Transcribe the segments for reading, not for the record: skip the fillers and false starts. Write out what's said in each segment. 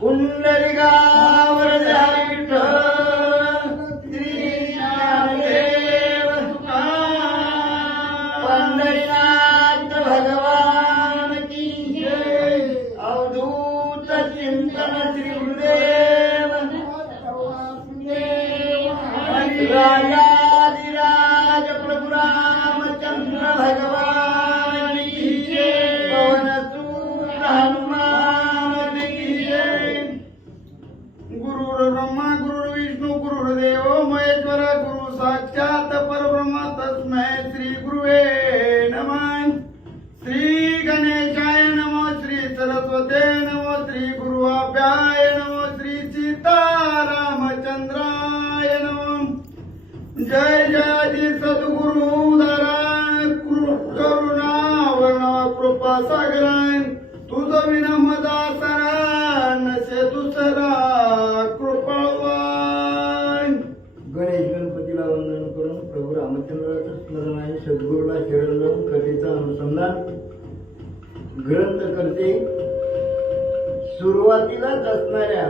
पुंडलिकावर विठ्ठल श्री ज्ञानदेव तुकाराम पंढरीनाथ भगवान की जय। अवधूत चिंतन श्री गुरुदेव राजाधिराज प्रभु रामचंद्र भगवान की जय। पवन सूत हनुमान की जय। गुरुर्ब्रह्मा गुरुर्विष्णू गुरुर्देव महेश्वर गुरु साक्षात परब्रह्म तस्मै श्री गुरुवे नमः। श्री गणेशाय नमः, श्री सरस्वते नमः, श्री गुरुवाभ्याय नमः, श्री सीतारामचंद्राय नमः। जय जय सद्गुरु उदारा करुणा कृपा सागराय तुझ विनमदासरा नसे दुसरा कृपावान। गणेश गणपतीला वंदन करून प्रभू रामचंद्राचं स्मरण आणि सद्गुरूला शरण जाऊन कथेचा अनुसंधान ग्रंथ करते। सुरुवातीलाच असणाऱ्या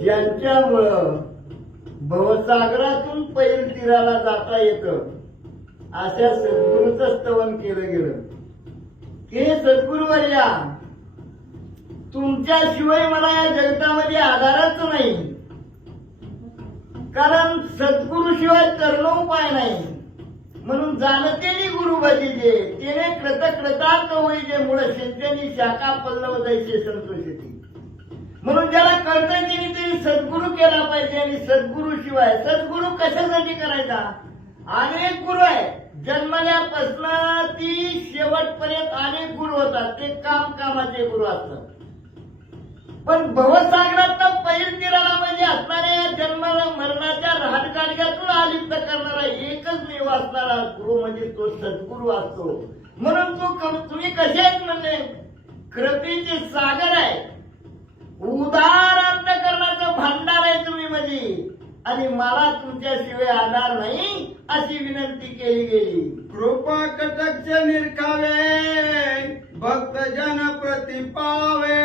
ज्यांच्यामुळं भवसागरातून पैल तीराला जाता येतं अशा सद्गुरूचं स्तवन केलं गेलं की सद्गुरुवर्या तुमच्याशिवाय मला या जगतामध्ये आधारच नाही, कारण सद्गुरूशिवाय तरणोपाय नाही। म्हणून जाणतेनी गुरु भजिजे तेने कृतकृतार्थ होईजे मूळ सिंचनी शाखा पल्लव दैसे संतोषिती। म्हणून ज्याला कळतं त्यांनी त्यांनी सद्गुरू केला पाहिजे। आणि सद्गुरूशिवाय सद्गुरू कशासाठी करायचा? अनेक गुरु आहेत, जन्मल्यापासून ती शेवटपर्यंत अनेक गुरु होतात, ते कामाचे गुरु असतात। पण भवसागरात पैल तीराला म्हणजे असणाऱ्या जन्माला मरणाच्या राहटगाडग्यातून आलिप्त करणारा एकच निव असणारा गुरु म्हणजे तो सद्गुरू असतो। म्हणून तो तुम्ही कसे आहेत म्हणजे कृपेचे सागर आहे, उदार अंतःकरणाचं भांडार आहे तुम्ही म्हणजे, आणि मला तुमच्याशिवाय आधार नाही अशी विनंती केली गेली। कृपा कटाक्ष निरखावे भक्त जन प्रतिपावे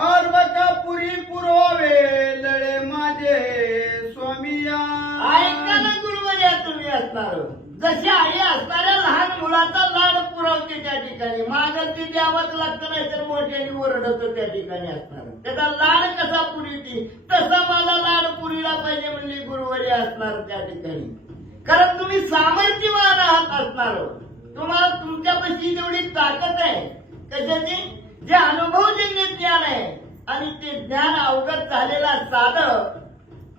अर्वका पुरी पुरवावे लढे माझे स्वामिया। ऐका ना गुरुवर्या तुम्ही असणार जशी आई असणाऱ्या लहान मुलाचा लाड पुरवते त्या ठिकाणी, मागं ती द्यावंच लागतं, नाही तर मोठ्याने ओरडतो त्या ठिकाणी असणार। त्याचा लाड कसा पुरीती तसा मला लाड पुरीला पाहिजे म्हणजे गुरुवर्या असणार त्या ठिकाणी। कारण तुम्ही सामर्थ्यवान आहात असणार, तुम्हाला तुमच्यापाशी जेवढी ताकद आहे कशाची, जे अनुभवजन्य ज्ञान आहे आणि ते ज्ञान अवगत झालेला साधक।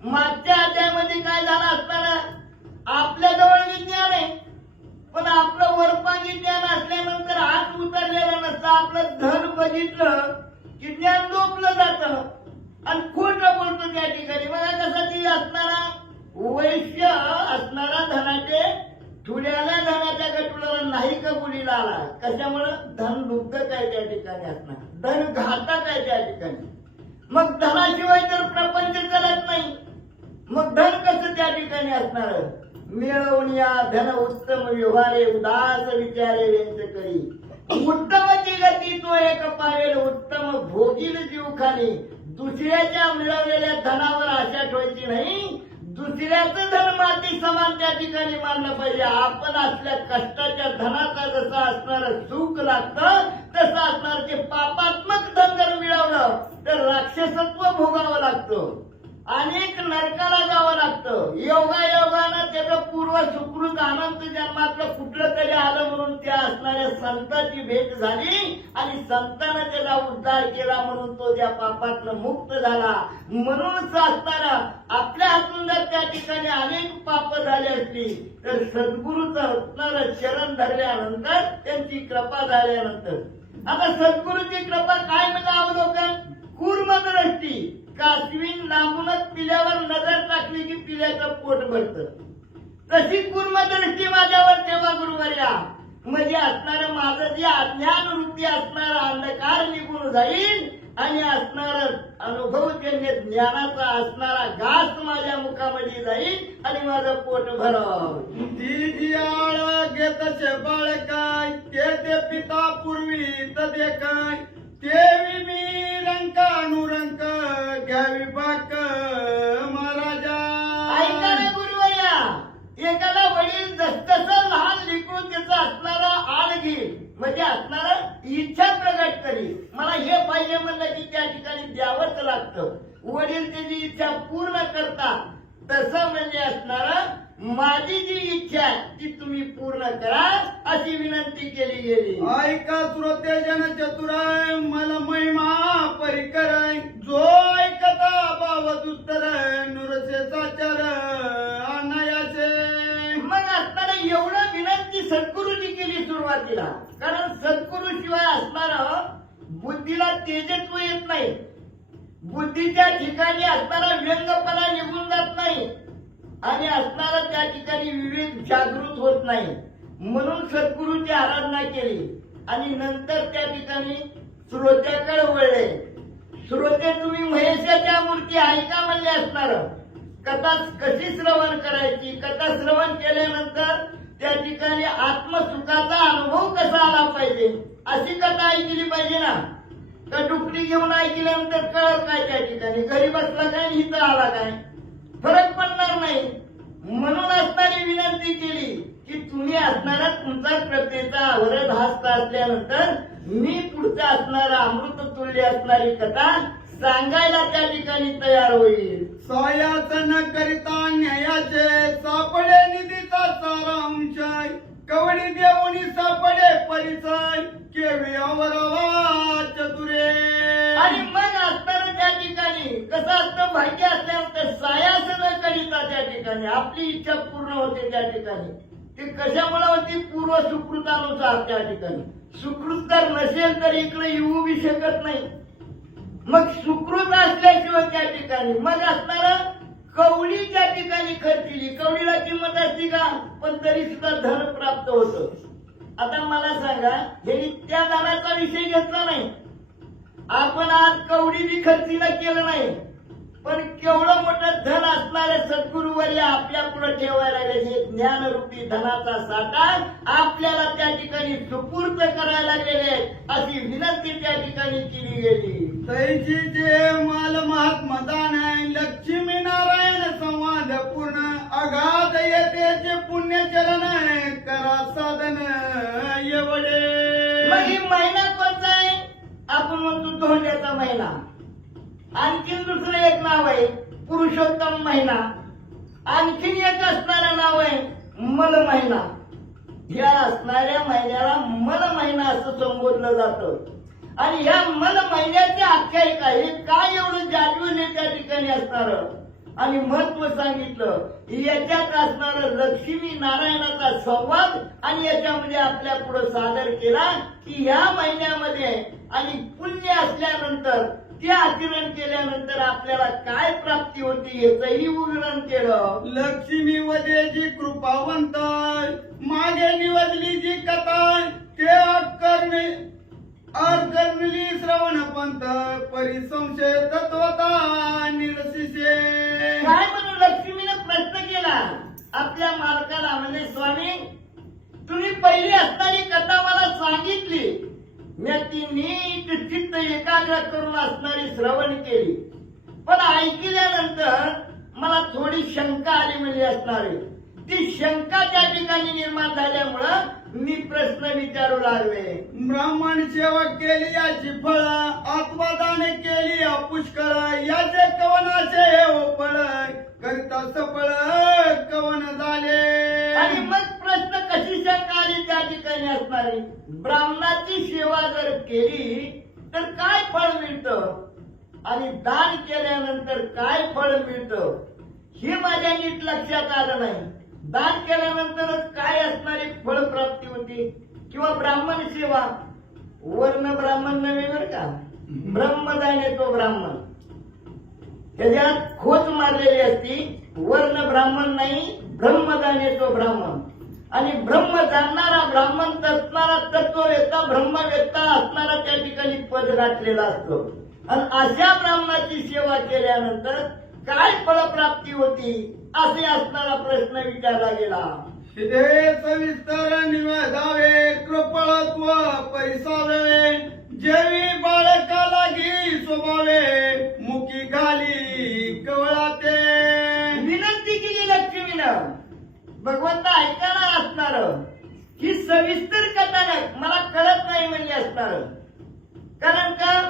मागच्या अध्यायामध्ये काय झालं असताना आपल्या जवळ विज्ञान आहे, पण आपलं वरपांगी ज्ञान असल्यानंतर हात उतरलेला नसतं, आपलं धन बघितलं की ज्ञान लोपलं जातं आणि खोटं बोलतो त्या ठिकाणी। बघा कसा ती असणारा वैश्य असणारा धनाचे ठुल्याला धनाच्या गटुलाला नाही कबुलीला आला, कशामुळे धन लुब्धक आहे त्या ठिकाणी असणार, धन घातक आहे त्या ठिकाणी। मग धनाशिवाय तर प्रपंच चालत नाही, मग धन कसं त्या ठिकाणी असणार? मिळवण्या धन उत्तम व्यवहारे उदास विचारे व्यंच करी, उत्तमची गती तो एक पावेल उत्तम भोगील जीव खाली। दुसऱ्याच्या मिळवलेल्या धनावर आशा ठेवायची नाही, दुसऱ्याचं धन माती समान त्या ठिकाणी मानलं पाहिजे। आपण आपल्या कष्टाच्या धनाचा जसं असणार सुख लागतं तसं असणार ते पापात्मक धन जर मिळवलं तर राक्षसत्व भोगावं लागतं, अनेक नरकाला जावं लागतं। योगायोगानं त्याचं पूर्व सुकृत अनंत जन्मातलं कुठलं तरी आलं म्हणून त्या असणाऱ्या संतांची भेट झाली आणि संतांनं त्याचा उद्धार केला, म्हणून तो त्या पापातनं मुक्त झाला। म्हणूनच असणारा आपल्या हातून जर त्या ठिकाणी अनेक पाप झाली असली तर सद्गुरूचं असणारं चरण धरल्यानंतर त्यांची कृपा झाल्यानंतर आता सद्गुरूची कृपा काय म्हणजे अवलोकन कूर्मदृष्टी। कासवीन लांबूनच पिल्यावर नजर टाकली की पिल्याचं पोट भरतं, तशी कूर्मदृष्टी माझ्यावर ठेवा गुरुवर्या, म्हणजे असणारं माझं जे अज्ञान वृत्ती असणारा अंधकार निघून जाईल आणि असणार अनुभवजन्य ज्ञानाचा असणारा घास माझ्या मुखामध्ये जाईल आणि माझं पोट भरावं। ती जी आळ घेतसे बाळकाय ते पिता पूर्वी तदे काय तेवी मी रंग पाहिजे म्हणलं की त्या ठिकाणी द्यावंच लागतं. वडील त्याची इच्छा पूर्ण करतात. तसं म्हणजे असणार माझी जी इच्छा आहे ती तुम्ही पूर्ण करा अशी विनंती केली गेली. ऐका श्रोते जन चतुराय मला महिमा परिकर जो ऐकता भाव दुस्तर नुरसे साचार अनायाचे. मग असताना एवढं विनंती सद्गुरूंनी केली सुरुवातीला. कारण सद्गुरू शिवाय असणार बुद्धीला तेजत्व येत नाही. बुद्धीच्या ठिकाणी असणारा व्यंगपणा निघून जात नाही आणि असणारा त्या ठिकाणी विवेक जागृत होत नाही. म्हणून सद्गुरूची आराधना केली आणि नंतर त्या ठिकाणी श्रोत्याकडे वळले. श्रोते तुम्ही महेशाच्या मूर्ती ऐका म्हणले असणार. कथा कशी श्रवण करायची, कथा श्रवण केल्यानंतर त्या ठिकाणी आत्मसुखाचा अनुभव कसा आला पाहिजे अशी कथा ऐकली पाहिजे ना. का डुकली घेऊन ऐकल्यानंतर कळत काय त्या ठिकाणी घरी बसला काय इथं आला काय फरक पडणार नाही. म्हणून असणारी विनंती केली की तुम्ही असणारा तुमचा कृपेचा अवरद हस्त असल्यानंतर मी पुढचा असणारा अमृत तुल्य असणारी कथा सांगायला त्या ठिकाणी तयार होईल. सायाच न करिता न्यायाचे सापडे निधीचा सारांश कवडी देवणी सापडे परिचय केवी आवरावा चतुरे. आणि मग असताना त्या ठिकाणी कसं असतं भाग्य असल्यानंतर सायास न करिता त्या ठिकाणी आपली इच्छा पूर्ण होते. त्या ठिकाणी ते कशामुळे होती पूर्व सुकृतानुसार. त्या ठिकाणी सुकृत जर नसेल तर इकडे येऊ बी शकत नाही. मग सुकृत असल्याशिवाय त्या ठिकाणी मग असणारा कवडी त्या ठिकाणी खर्चिली. कवडीला किंमत असती का पण तरी सुद्धा धन प्राप्त होतं. आता मला सांगा हे त्या धनाचा विषय घेतला नाही आपण. आज कवडी बी खर्चीला केलं नाही पण केवढं मोठं धन असणारे सद्गुरूवर्य आपल्या पुढे ठेवायला लागले. ज्ञानरूपी धनाचा साठा आपल्याला त्या ठिकाणी सुपूर्त करायला गेले अशी विनंती त्या ठिकाणी केली गेली. तैची जे माल महात्मा दान लक्ष्मी नारायण संवाद पूर्ण अगाध येतेचे पुण्य चरण करा साधन एवढे. मग ही महिना कोणता आहे आपण म्हणतो धोंड्याचा महिना. आणखीन दुसरं एक नाव आहे पुरुषोत्तम महिना. आणखीन एक असणारं नाव आहे मल महिना. या असणाऱ्या महिन्याला मल महिना असं संबोधलं जातं. आणि या मल महिन्याची आख्यायिका हे काय एवढं जाणून त्या ठिकाणी असणार आणि महत्व सांगितलं. याच्यात असणार लक्ष्मी नारायणाचा संवाद आणि याच्यामध्ये आपल्या पुढे सादर केला की या महिन्यामध्ये आणि पुण्य असल्यानंतर ते आचरण केल्यानंतर आपल्याला काय प्राप्ती होती याचंही विवरण केलं. लक्ष्मी वदेची कृपावंत मागे निवडली जी कथा ते अर्कर्णली श्रवण पंत परिसंशय तत्वता निरसिसे. काय म्हणून लक्ष्मीने प्रश्न केला आपल्या मालकाला म्हणजे स्वामी तुम्ही पहिली असणारी कथा मला सांगितली. मी ती नीट चित्त एकाग्र करून असणारी श्रवण केली पण ऐकल्यानंतर मला थोडी शंका आली म्हणजे असणारी. ती शंका त्या ठिकाणी निर्माण झाल्यामुळं मी प्रश्न विचारू लागले. ब्राह्मण सेवा केली याची फळ आत्मदान केली पुष्कळ याचे कवनाचे फळ करिता सफळ कवन झाले. आणि मग प्रश्न कशी शंका आली त्या ठिकाणी असणारी. ब्राह्मणाची सेवा जर केली तर काय फळ मिळतं आणि दान केल्यानंतर काय फळ मिळतं हे माझ्या नीट लक्षात आलं नाही. दान केल्यानंतरच काय असणारी फळप्राप्ती होती किंवा ब्राह्मण सेवा. वर्ण ब्राह्मण नव्हे बरं का ब्रह्मदान येतो ब्राह्मण त्याच्यात खोच मारलेली असती. वर्ण ब्राह्मण नाही ब्रह्मदान येतो ब्राह्मण. आणि ब्रह्म जाणणारा ब्राह्मण असणारा तत्ववेत्ता ब्रह्मवेत्ता असणारा त्या ठिकाणी पद गाठलेला असतो. आणि अशा ब्राह्मणाची सेवा केल्यानंतर काय फळप्राप्ती होती असे असणारा प्रश्न विचारला गेला. हे सविस्तर निवेदावे कृपळत्व परिसावे जेवी बाळका लागी स्वभावे मुखी घाली कवळाते. विनंती केली लक्ष्मीनं भगवंत ऐकायला असणार ही सविस्तर कथानक मला कळत नाही म्हणजे असणार. कारण का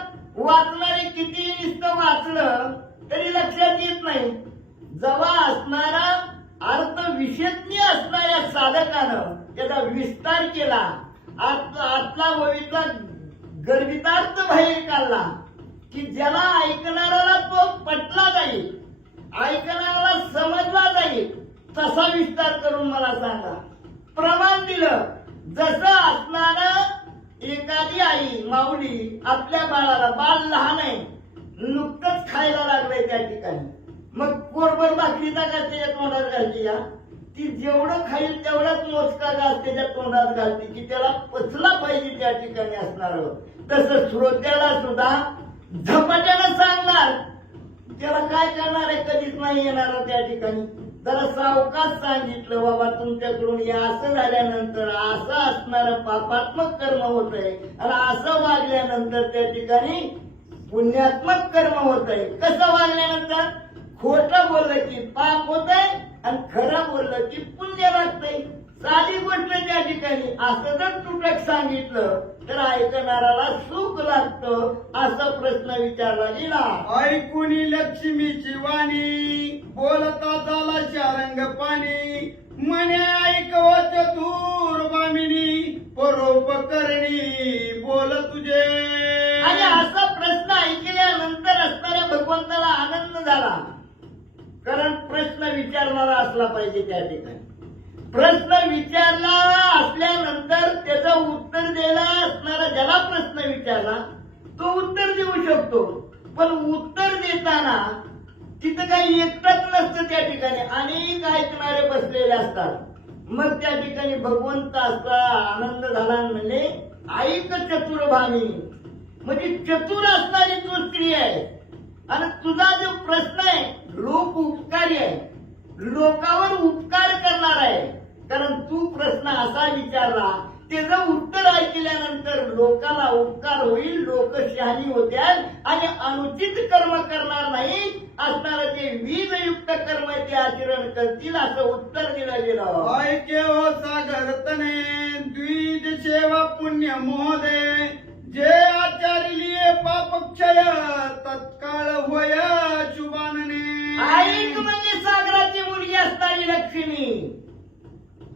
वाचणारे किती नुसतं वाचलं तरी लक्षात येत नाही. जेव्हा असणारा अर्थ विषज्ञ असणाऱ्या साधकानं त्याचा विस्तार केला, आतला भवितला गर्भितार्थ बाहेर काढला की ज्याला ऐकणाऱ्याला तो पटला जाईल, ऐकणाऱ्याला समजला जाईल, तसा विस्तार करून मला सांगा. प्रमाण दिलं. जसं असणारं एखादी आई माऊली आपल्या बाळाला, बाळ लहान आहे, नुकतंच खायला लागलंय त्या ठिकाणी, मग कोरभर भाकरीचा घास त्याच्या तोंडात घालते या, ती जेवढं खाईल तेवढाच मोजका घास त्याच्या तोंडात घालते की त्याला पचला पाहिजे त्या ठिकाणी असणार. तसं श्रोत्याला सुद्धा झपाट्यानं सांगणार, त्याला काय करणार आहे, कधीच नाही येणार त्या ठिकाणी. जरा सावकाश सांगितलं, बाबा तुमच्याकडून हे असं झाल्यानंतर असं असणारं पापात्मक कर्म होत आहे आणि असं वागल्यानंतर त्या ठिकाणी पुण्यात्मक कर्म होत आहे. कसं वागल्यानंतर? खोटं बोललं की पाप होत आहे आणि खरं बोललं की पुण्य लागतंय. साधी गोष्ट त्या ठिकाणी. असं जर तुटक सांगितलं तर ऐकणाऱ्याला सुख लागतं. असा प्रश्न विचारला गेला. ऐकुनी लक्ष्मीची वाणी, बोलता झाला शारंग पाणी, म्हणे ऐकव चतुर बामिनी, परोपकरणी बोल तुझे. आणि असा प्रश्न ऐकल्यानंतर असणाऱ्या भगवंताला आनंद झाला. कारण प्रश्न विचारणारा असला पाहिजे त्या ठिकाणी. प्रश्न विचारला असल्यानंतर त्याचं उत्तर द्यायला असणारा, ज्याला प्रश्न विचारला तो उत्तर देऊ शकतो. पण उत्तर देताना तिथं काही एकटंच नसतं त्या ठिकाणी, अनेक ऐकणारे बसलेले असतात. मग त्या ठिकाणी भगवंत असा आनंद झाला म्हणजे ऐक चतुर भामिनी, म्हणजे चतुर असणारी तू स्त्री आहे. आणि तुझा जो प्रश्न आहे लोक उपकारी आहे, लोकावर उपकार करणार आहे. कारण तू प्रश्न असा विचारला, त्याचं उत्तर ऐकल्यानंतर लोकांना उपकार होईल, लोक शहाणी होत्याल आणि अनुचित कर्म करणार नाही. असणारं जे वीजयुक्त कर्म ते आचरण करतील असं उत्तर दिलं गेलं. ऐके हो सागर तने, द्विज सेवा पुण्य मोहदे, जे आचारिलिये पाप क्षय, तत्काळ होय शुभानने. ऐक म्हणजे सागराची मुलगी असणारी लक्ष्मी.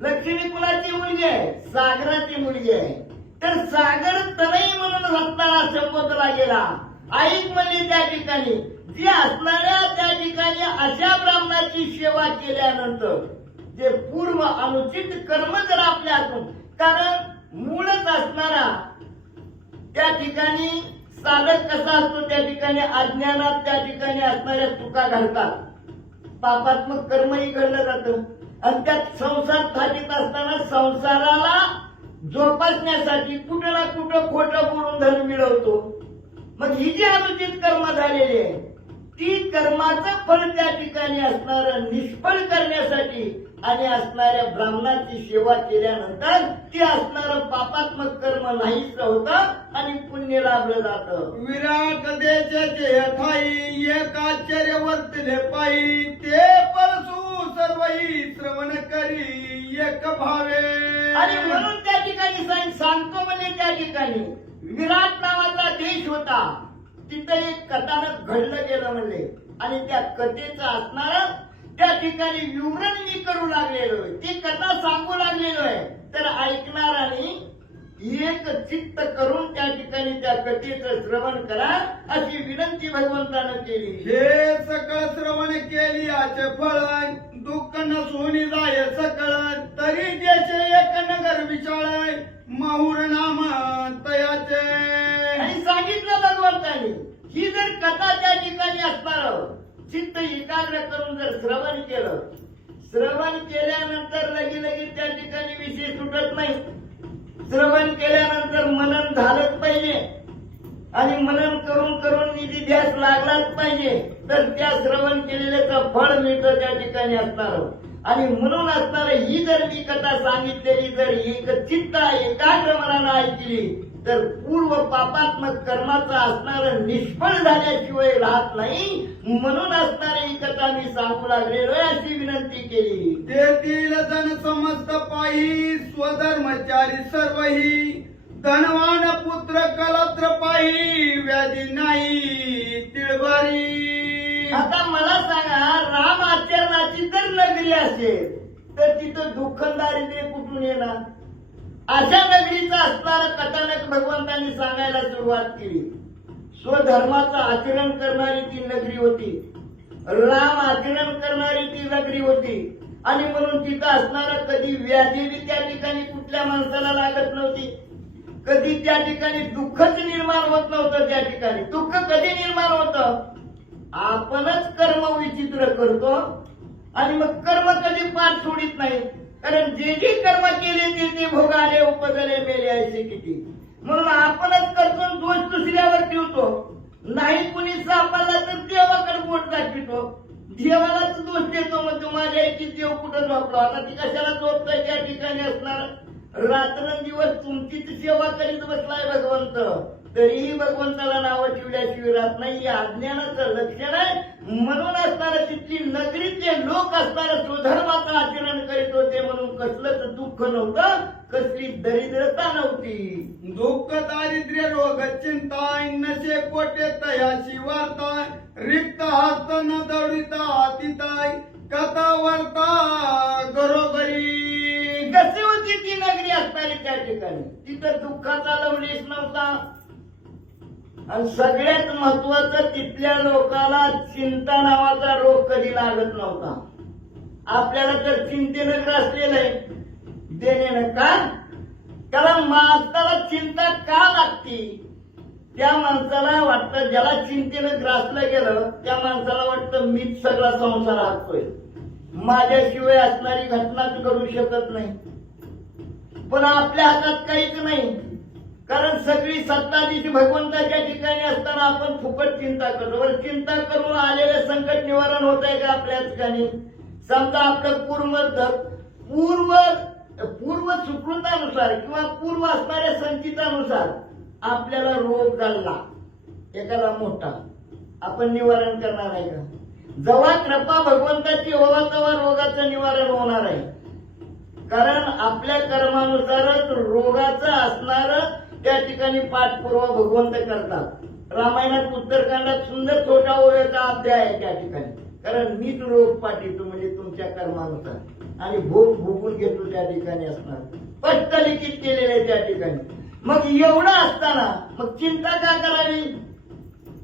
लक्ष्मी कुणाची मुलगी आहे? सागराची मुलगी आहे. तर सागर तनई म्हणून असणारा संबोधला गेला. ऐक म्हणजे त्या ठिकाणी जी असणाऱ्या त्या ठिकाणी अशा ब्राह्मणाची सेवा केल्यानंतर जे पूर्व अनुचित कर्म जर आपल्या हातून, कारण मूळच असणारा त्या ठिकाणी साधक कसा असतो, त्या ठिकाणी अज्ञानात त्या ठिकाणी असणाऱ्या चुका घडतात, पापात्मक कर्मही घडलं जातं. आणि त्यात संसार थाटीत असताना संसाराला जोपासण्यासाठी कुठं ना कुठं खोटं बोलून धन मिळवतो. मग ही जी अनुचित कर्म झालेली आहे ती कर्माचं फळ त्या ठिकाणी असणारं निष्फळ करण्यासाठी आणि असणाऱ्या ब्राह्मणाची सेवा केल्यानंतर ती असणारं पापात्मक कर्म नाहीच होतं आणि पुण्य लाभलं जातं. विराट देशाचे ठाई, एक आश्चर्य वर्तले पायी, ते परसू सर्वही श्रवण करी एक भावे. आणि म्हणून त्या ठिकाणी सांगतो म्हणजे त्या ठिकाणी विराट नावाचा देश होता, तिथे एक कथानक घडलं गेलं म्हणले. आणि त्या कथेचं असणार त्या ठिकाणी विवरण मी करू लागलेलो आहे, ती कथा सांगू लागलेलो आहे. तर ऐकणाराने एक चित्त करून त्या ठिकाणी त्या कथेचं श्रवण करा अशी विनंती भगवंतानं केली. हे सकळ श्रवण केली याचे फळ, दुःख नसून जाय सकळ, तरी त्याचे एक नगर विचाळ, माहुर नाम तयाचे. आणि सांगितलं भगवंतानी ही जर कथा त्या ठिकाणी असणार चित्त एकाग्र करून जर श्रवण केलं, श्रवण केल्यानंतर लगी त्या ठिकाणी विषय सुटत नाही. श्रवण केल्यानंतर मनन झालंच पाहिजे आणि मनन करून करून निधी ध्यास लागलाच पाहिजे. तर त्या श्रवण केलेल्याचं फळ मिळतं त्या ठिकाणी असणार. आणि म्हणून असणार ही जर मी कथा सांगितलेली जर एक चित्त एकाग्र मनानं ऐकली तर पूर्व पापात्मक कर्माचं असणार निष्फळ झाल्याशिवाय राहत नाही. म्हणून असणारी ही कथा मी सांगू लागलेलो अशी विनंती केली. तेथील जन समस्त पायी, स्वधर्मचारी सर्वही, धनवान पुत्र कलत्र पायी व्याधी नाही तिळभरी. आता मला सांगा, राम आचरणाची जर नगरी असेल तर तिथं दुःख दारिद्र्य कुठून येणार? अशा नगरीचं असणारं कथानक भगवंतांनी सांगायला सुरुवात केली. स्वधर्माचं आचरण करणारी ती नगरी होती, राम आचरण करणारी ती नगरी होती. आणि म्हणून तिथं असणारं कधी व्याधी बी त्या ठिकाणी कुठल्या माणसाला लागत नव्हती, कधी त्या ठिकाणी दुःखच निर्माण होत नव्हतं. त्या ठिकाणी दुःख कधी निर्माण होतं? आपणच कर्म विचित्र करतो आणि मग कर्म कधी पाठ सोडित नाही. कारण जे जे कर्म केले ते भोगाले उपजले मेले असे किती. म्हणून आपणच करतो, दोष दुसऱ्यावर ठेवतो. नाही कुणी सापडला तर देवाकडे बोट दाखवितो, देवालाच दोष देतो. मग माझ्या इथे देव कुठं झोपला आता, ती कशाला झोपतोय त्या ठिकाणी असणार? रात्रंदिवस तुमचीच सेवा करीत बसलाय भगवंत, तरीही भगवंताला नावं ठेवल्याशिवाय राहत नाही. या अज्ञानाचं लक्षण आहे. म्हणून असणारं तिथली नगरीतले लोक असणारं स्वधर्माचं आचरण करीत होते, म्हणून कसलंच दुःख नव्हतं, कसली दरिद्रता नव्हती. दुःख दारिद्र्य रोग चिंताय नशे कोटे तयाची वार्ताय रिक्त हस्त न दौडिता हातीताय कथा वार्ता घरोघरी. कशी होती ती नगरी असणारी त्या ठिकाणी? तिथं दुःखाचा लवलेश नव्हता. आणि सगळ्यात महत्वाचं, तिथल्या लोकांना चिंता नावाचा रोग कधी लागत नव्हता. आपल्याला तर चिंतेनं ग्रासलेलं आहे देण्यानं. का? कारण माणसाला चिंता का लागती? त्या माणसाला वाटतं, ज्याला चिंतेनं ग्रासलं गेलं त्या माणसाला वाटतं मीच सगळा संसार हाकतोय, माझ्याशिवाय असणारी घटनाच घडू शकत नाही. पण आपल्या हातात काहीच नाही, कारण सगळी सत्ताधीश भगवंताच्या ठिकाणी असताना आपण फुकट चिंता करतो. बरं, चिंता करून आलेलं संकट निवारण होत आहे का आपल्या ठिकाणी? समजा आपलं पूर्व सुकृतानुसार किंवा पूर्व असणाऱ्या संचितानुसार आपल्याला रोग झाला एखादा मोठा, आपण निवारण करणार आहे का? जेव्हा कृपा भगवंताची होवा तेव्हा रोगाचं निवारण होणार आहे. कारण आपल्या कर्मानुसारच रोगाचं असणारं त्या ठिकाणी पाठपुरावा भगवंत करतात. रामायणात उत्तरकांडात सुंदर छोटा ओव्याचा अध्याय आहे त्या ठिकाणी. कारण मीच रोग पाठवतो म्हणजे तुमच्या कर्मानुसार आणि भोग भोगून घेतो त्या ठिकाणी असणार, स्पष्ट लिखित केलेलं आहे त्या ठिकाणी. मग एवढं असताना मग चिंता का करावी?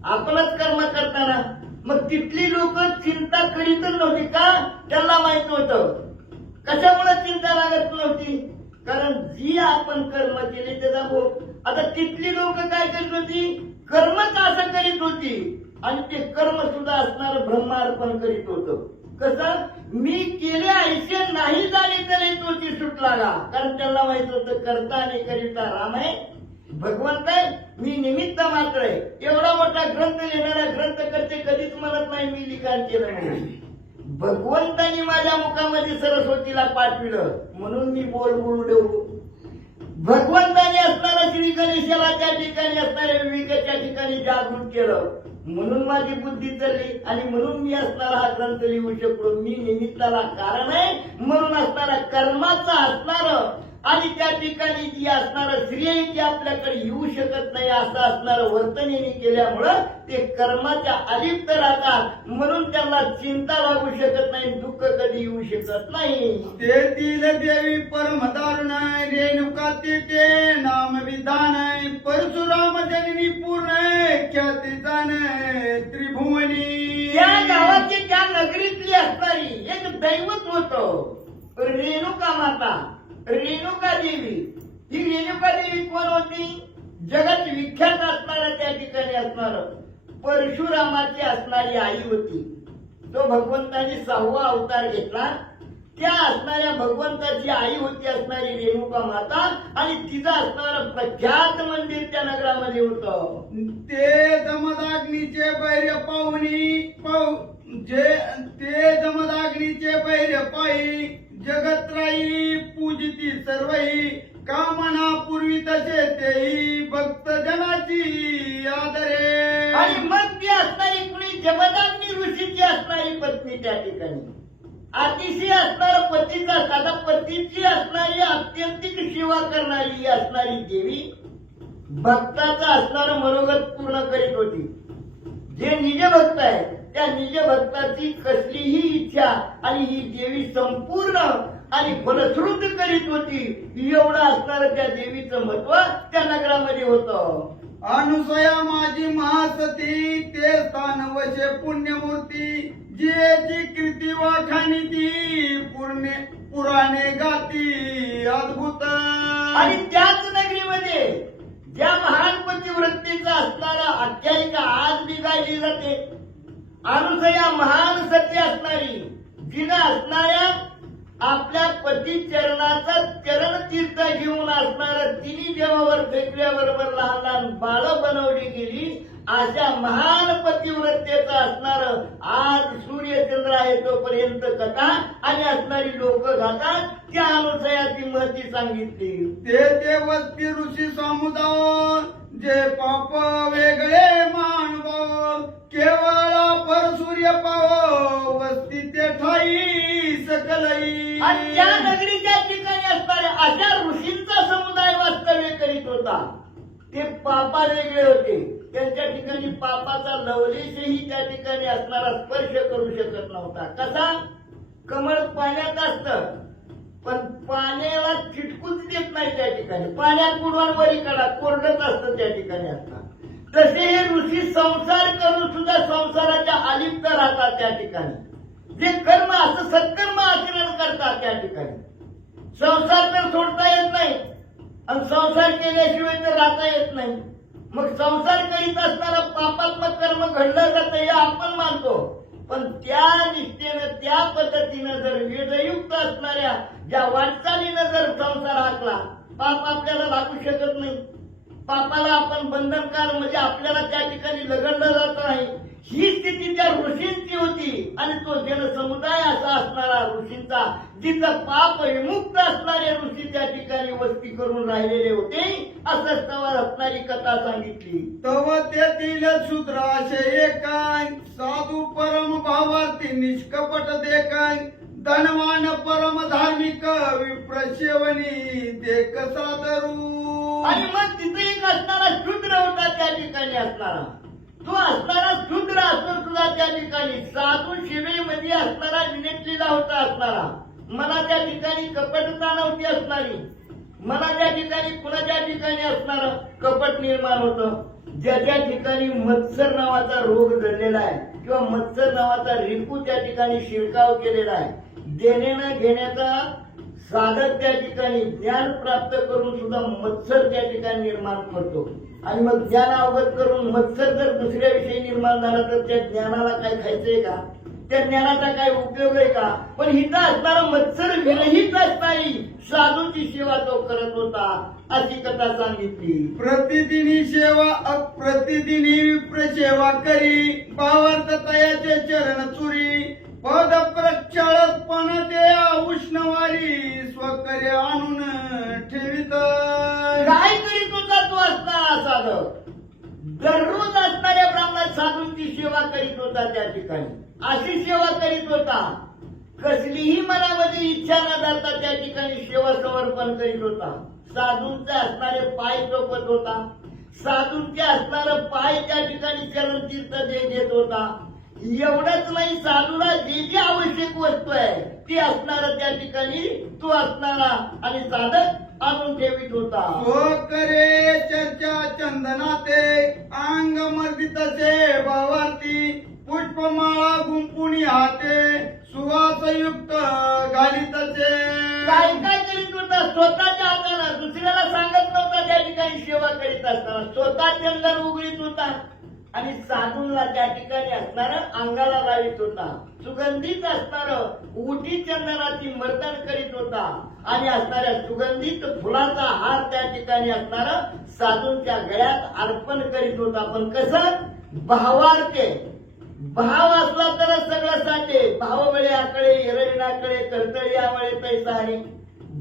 आपणच कर्म करताना. मग तिथली लोक चिंता करीतच नव्हती का? त्यांना माहित होतं. कशामुळे चिंता लागत नव्हती? कारण जी आपण कर्म केले त्याचा भोग. आता तिथली लोक काय करीत होती? कर्मच असं करीत होती आणि ते कर्म सुद्धा असणार ब्रह्मार्पण करीत होतं. कसं? मी केले ऐसे नाही झाले तरी तोची सुटला का? कारण त्यांना माहित होतं करता आणि करिता राम आहे, भगवंत आहे, मी निमित्त मात्र आहे. एवढा मोठा ग्रंथ लिहिणारा ग्रंथकर्ते कधीच म्हणत नाही मी लिखाण केलं म्हणून. भगवंतांनी माझ्या मुखामध्ये सरस्वतीला पाठविलं म्हणून मी बोलू देऊ. भगवंताने असणारा श्री गणेशाला त्या ठिकाणी असणाऱ्या विवेकाच्या ठिकाणी जागृत केलं म्हणून माझी बुद्धी चालली आणि म्हणून मी असणारा हा ग्रंथ लिहू शकलो. मी निमित्ताला कारण आहे म्हणून असणारा कर्माचा असणार आणि त्या ठिकाणी जी असणारं श्रेय जे आपल्याकडे येऊ शकत नाही असं असणारं वर्तन यांनी केल्यामुळं ते कर्माच्या अलिप्त राहतात. म्हणून त्यांना चिंता लागू शकत नाही, दुःख कधी येऊ शकत नाही. तेथील देवी परमदारुण रेणुका ते नाम विधान परशुराम जननी पूर्ण ख्याती जाण त्रिभुवनी. त्या गावाची त्या नगरीतली असणारी एक दैवत होतं रेणुका माता, रेणुका देवी. ही रेणुका देवी कोण होती? जगात विख्यात असणारा त्या ठिकाणी असणार परशुरामाची असणारी आई होती. तो भगवंताने 6वा अवतार घेतला. त्या असणाऱ्या भगवंताची आई होती असणारी रेणुका माता आणि तिचं असणारं प्रख्यात मंदिर त्या नगरामध्ये होतं. ते जमदाग्नीचे बैर्य पाहुणी ते जमदाग्नीचे बैर्य पायी जगत्राई पूजिती सर्वही कामना पूर्वी तसे तेही भक्त जनाची आदरे. आणि मग ती असणारी कुणी जमदाग्नी ऋषीची असणारी पत्नी त्या ठिकाणी अतिशय असणारा पतीचा आता पतीची असणारी अत्यंतिक सेवा करणारी असणारी देवी भक्ताचं असणारं मनोगत पूर्ण करीत होती. जे निज भक्त आहे त्या निज भक्ताची कसलीही इच्छा आणि ही देवी संपूर्ण आणि फलश्रुत करीत होती. एवढं असणारं त्या देवीचं महत्व त्या नगरामध्ये होतं. अनुसया माझी महासती ते स्थान वशे पुण्यमूर्ती जिची कीर्ती वाखाणी ती पुराणे गाती अद्भुत. आणि त्याच नगरीमध्ये ज्या महान पतिवृत्तीचा असणारा आख्यायिका आज बी गायली जाते. अनुसया महान सती असणारी, जिनं असणाऱ्या आपल्या पती चरणाचा चरण तीर्थ घेऊन असणारं तिन्ही देवावर फेकल्याबरोबर लहान लहान बाळ बनवली गेली. अशा महान पतिव्रतेचं असणारं आज सूर्यचंद्र आहे तोपर्यंत कथा आणि असणारी लोक गातात त्या अनुसयाची महती सांगितली. ते वस्ती ऋषी समुदाय जे पाप वेगळे मानव केवळ पर सूर्य पाव वस्ती ते ठाई सकलई. आणि त्या नगरीच्या ठिकाणी असणाऱ्या अशा ऋषींचा समुदाय वास्तव्य करीत होता. ते पापा वेगळे होते. त्यांच्या ठिकाणी पापाचा लवलेशही त्या ठिकाणी असणारा स्पर्श करू शकत नव्हता. कसा? कमळ पाण्यात असतं पण पाण्याला चिटकूच देत नाही. त्या ठिकाणी पाण्यात बुडवून वरी काढा कोरडत असतं त्या ठिकाणी असतात. तसे हे ऋषी संसार करून सुद्धा संसाराच्या अलिप्त राहतात. त्या ठिकाणी जे कर्म असं सत्कर्म आचरण करतात त्या ठिकाणी संसार तर सोडता येत नाही आणि संसार केल्याशिवाय तर राहता येत नाही. मग संसार करीत असणारा पापात्मक कर्म घडलं जातं हे आपण मानतो. पण त्या निष्ठेनं त्या पद्धतीनं जर वेदयुक्त असणाऱ्या ज्या वाटचालीनं जर संसार हाकला पाप आपल्याला लागू शकत नाही. पापाला आपण बंधनकार म्हणजे आपल्याला त्या ठिकाणी लगडलं जात नाही. ही स्थिती त्या ऋषींची होती आणि तो जनसमुदाय असा असणारा ऋषींचा जिथं पाप विमुक्त असणारे ऋषी त्या ठिकाणी वस्ती करून राहिलेले होते. असं तवा असणारी कथा सांगितली. तव तेथील शूद्राशे एकाय साधू परम भावार्थी निष्कपट देकाय धनवान परम धार्मिक विप्रशेवणी देख सादरू. आणि मग तिथे एक असणारा शूद्र होता त्या ठिकाणी असणारा. तो असणारा शूद्र असून सुद्धा त्या ठिकाणी साधू शिवेमध्ये असणारा विनेटलेला होता असणारा. मला त्या ठिकाणी कपटता नव्हती असणारी. मला त्या ठिकाणी कुणाच्या ठिकाणी असणारं कपट निर्माण होतं. ज्या ज्या ठिकाणी मत्सर नावाचा रोग झालेला आहे किंवा मत्सर नावाचा रिपू त्या ठिकाणी शिरकाव केलेला आहे. देण्यानं घेण्याचा साधक त्या ठिकाणी ज्ञान प्राप्त करून सुद्धा मत्सर त्या ठिकाणी निर्माण करतो. आणि मग ज्ञान अवगत करून मत्सर जर दुसऱ्याविषयी निर्माण झाला तर त्या ज्ञानाला काय खायचंय का? त्या ज्ञानाचा काय उपयोग आहे का? पण हिथं असणारा मत्सर विरहित असणारी साधूची सेवा तो करत होता अशी कथा सांगितली. प्रतिदिनी सेवा अप्रतिदिनी विप्र सेवा करी भावार्थ तयाचे चरण चुरी पद प्रक्षाळपण ते उष्णवारी स्वकर्य आणून ठेवित. काय करीत होता तो असणारा साधक? दररोज असणाऱ्या ब्राह्मण साधूंची सेवा करीत होता. त्या ठिकाणी अशी सेवा करीत होता. कसलीही मनामध्ये इच्छा न धरता त्या ठिकाणी सेवा समर्पण करीत होता. साधूंचे असणारे पाय चोपत होता. साधूंचे असणारं पाय त्या ठिकाणी चरण तीर्थ देत होता. एवढंच नाही, साधूला जे जे आवश्यक वस्तू आहे ती असणारा त्या ठिकाणी तो असणारा आणि साधक आणून ठेवित होता. स्वकरे चर्चा चंदनाते अंग मर्दितसे भावार्थी पुष्पमाळा गुंपुणी हाते सुवासयुक्त घालितसे. काय काय करीत होता? स्वतःच्या हातानं दुसऱ्याला सांगत नव्हता. त्या ठिकाणी सेवा करीत असताना स्वतः चंदन उघडीत होता आणि साधूला त्या ठिकाणी असणारं अंगाला लावित होता. सुगंधित असणारं उटी चंदनाची मर्दन करीत होता आणि असणाऱ्या सुगंधित फुलाचा हार त्या ठिकाणी असणारं साधूंच्या गळ्यात अर्पण करीत होता. पण कसं? भावार्थे भाव असला तरच सगळं साठे. भावबळे आकडे हिरविनाकडे कर्तळी आवळे पैसा आहे.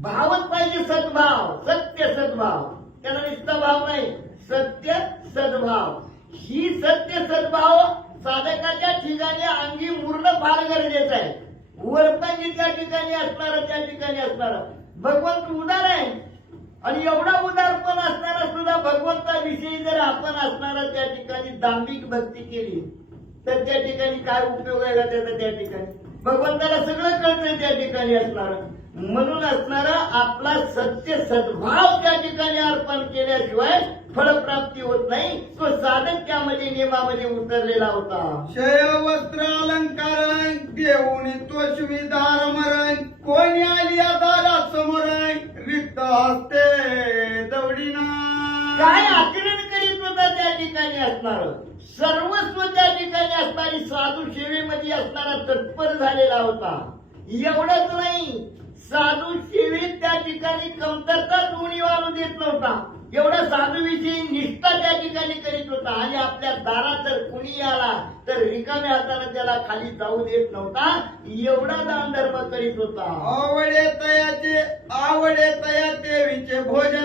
भावच पाहिजे, सद्भाव, सत्य सद्भाव. त्याला नुसता भाव नाही, सत्य सद्भाव. ही सत्य सद्भाव साधकाच्या ठिकाणी अंगी मुरणं फार गरजेचं आहे. वर्तन त्या ठिकाणी असणार त्या ठिकाणी असणार. भगवंत उदार आहे. आणि एवढा उदारपण असताना सुद्धा भगवंताविषयी जर आपण असणारा त्या ठिकाणी दांभिक भक्ती केली तर त्या ठिकाणी काय उपयोग आहे का त्याचा? त्या ठिकाणी भगवंताला सगळं कळतंय त्या ठिकाणी असणार. म्हणून असणारा आपला सत्य सद्भाव त्या ठिकाणी अर्पण केल्याशिवाय फळप्राप्ती होत नाही. तो साधक त्यामध्ये नियमामध्ये उतरलेला होता. शय वस्त्र अलंकार देऊन तोषवी दार मरण कोणी आली दारा समोर रिक्त हस्ते दवडीना. काय आचरण करीत होता त्या ठिकाणी असणार? सर्वस्व त्या ठिकाणी असणारी साधू सेवेमध्ये असणारा तत्पर झालेला होता. एवढंच नाही, साधू सेवेत त्या ठिकाणी कमतरता कोणी वाढू देत नव्हता. एवढा साधूविषयी निष्ठा त्या ठिकाणी करीत होता. आणि आपल्या दारात जर कुणी आला तर रिकाम्या हाताने त्याला खाली जाऊ देत नव्हता. एवढा दान धर्म करीत होता. आवडे तया देवीचे भोजन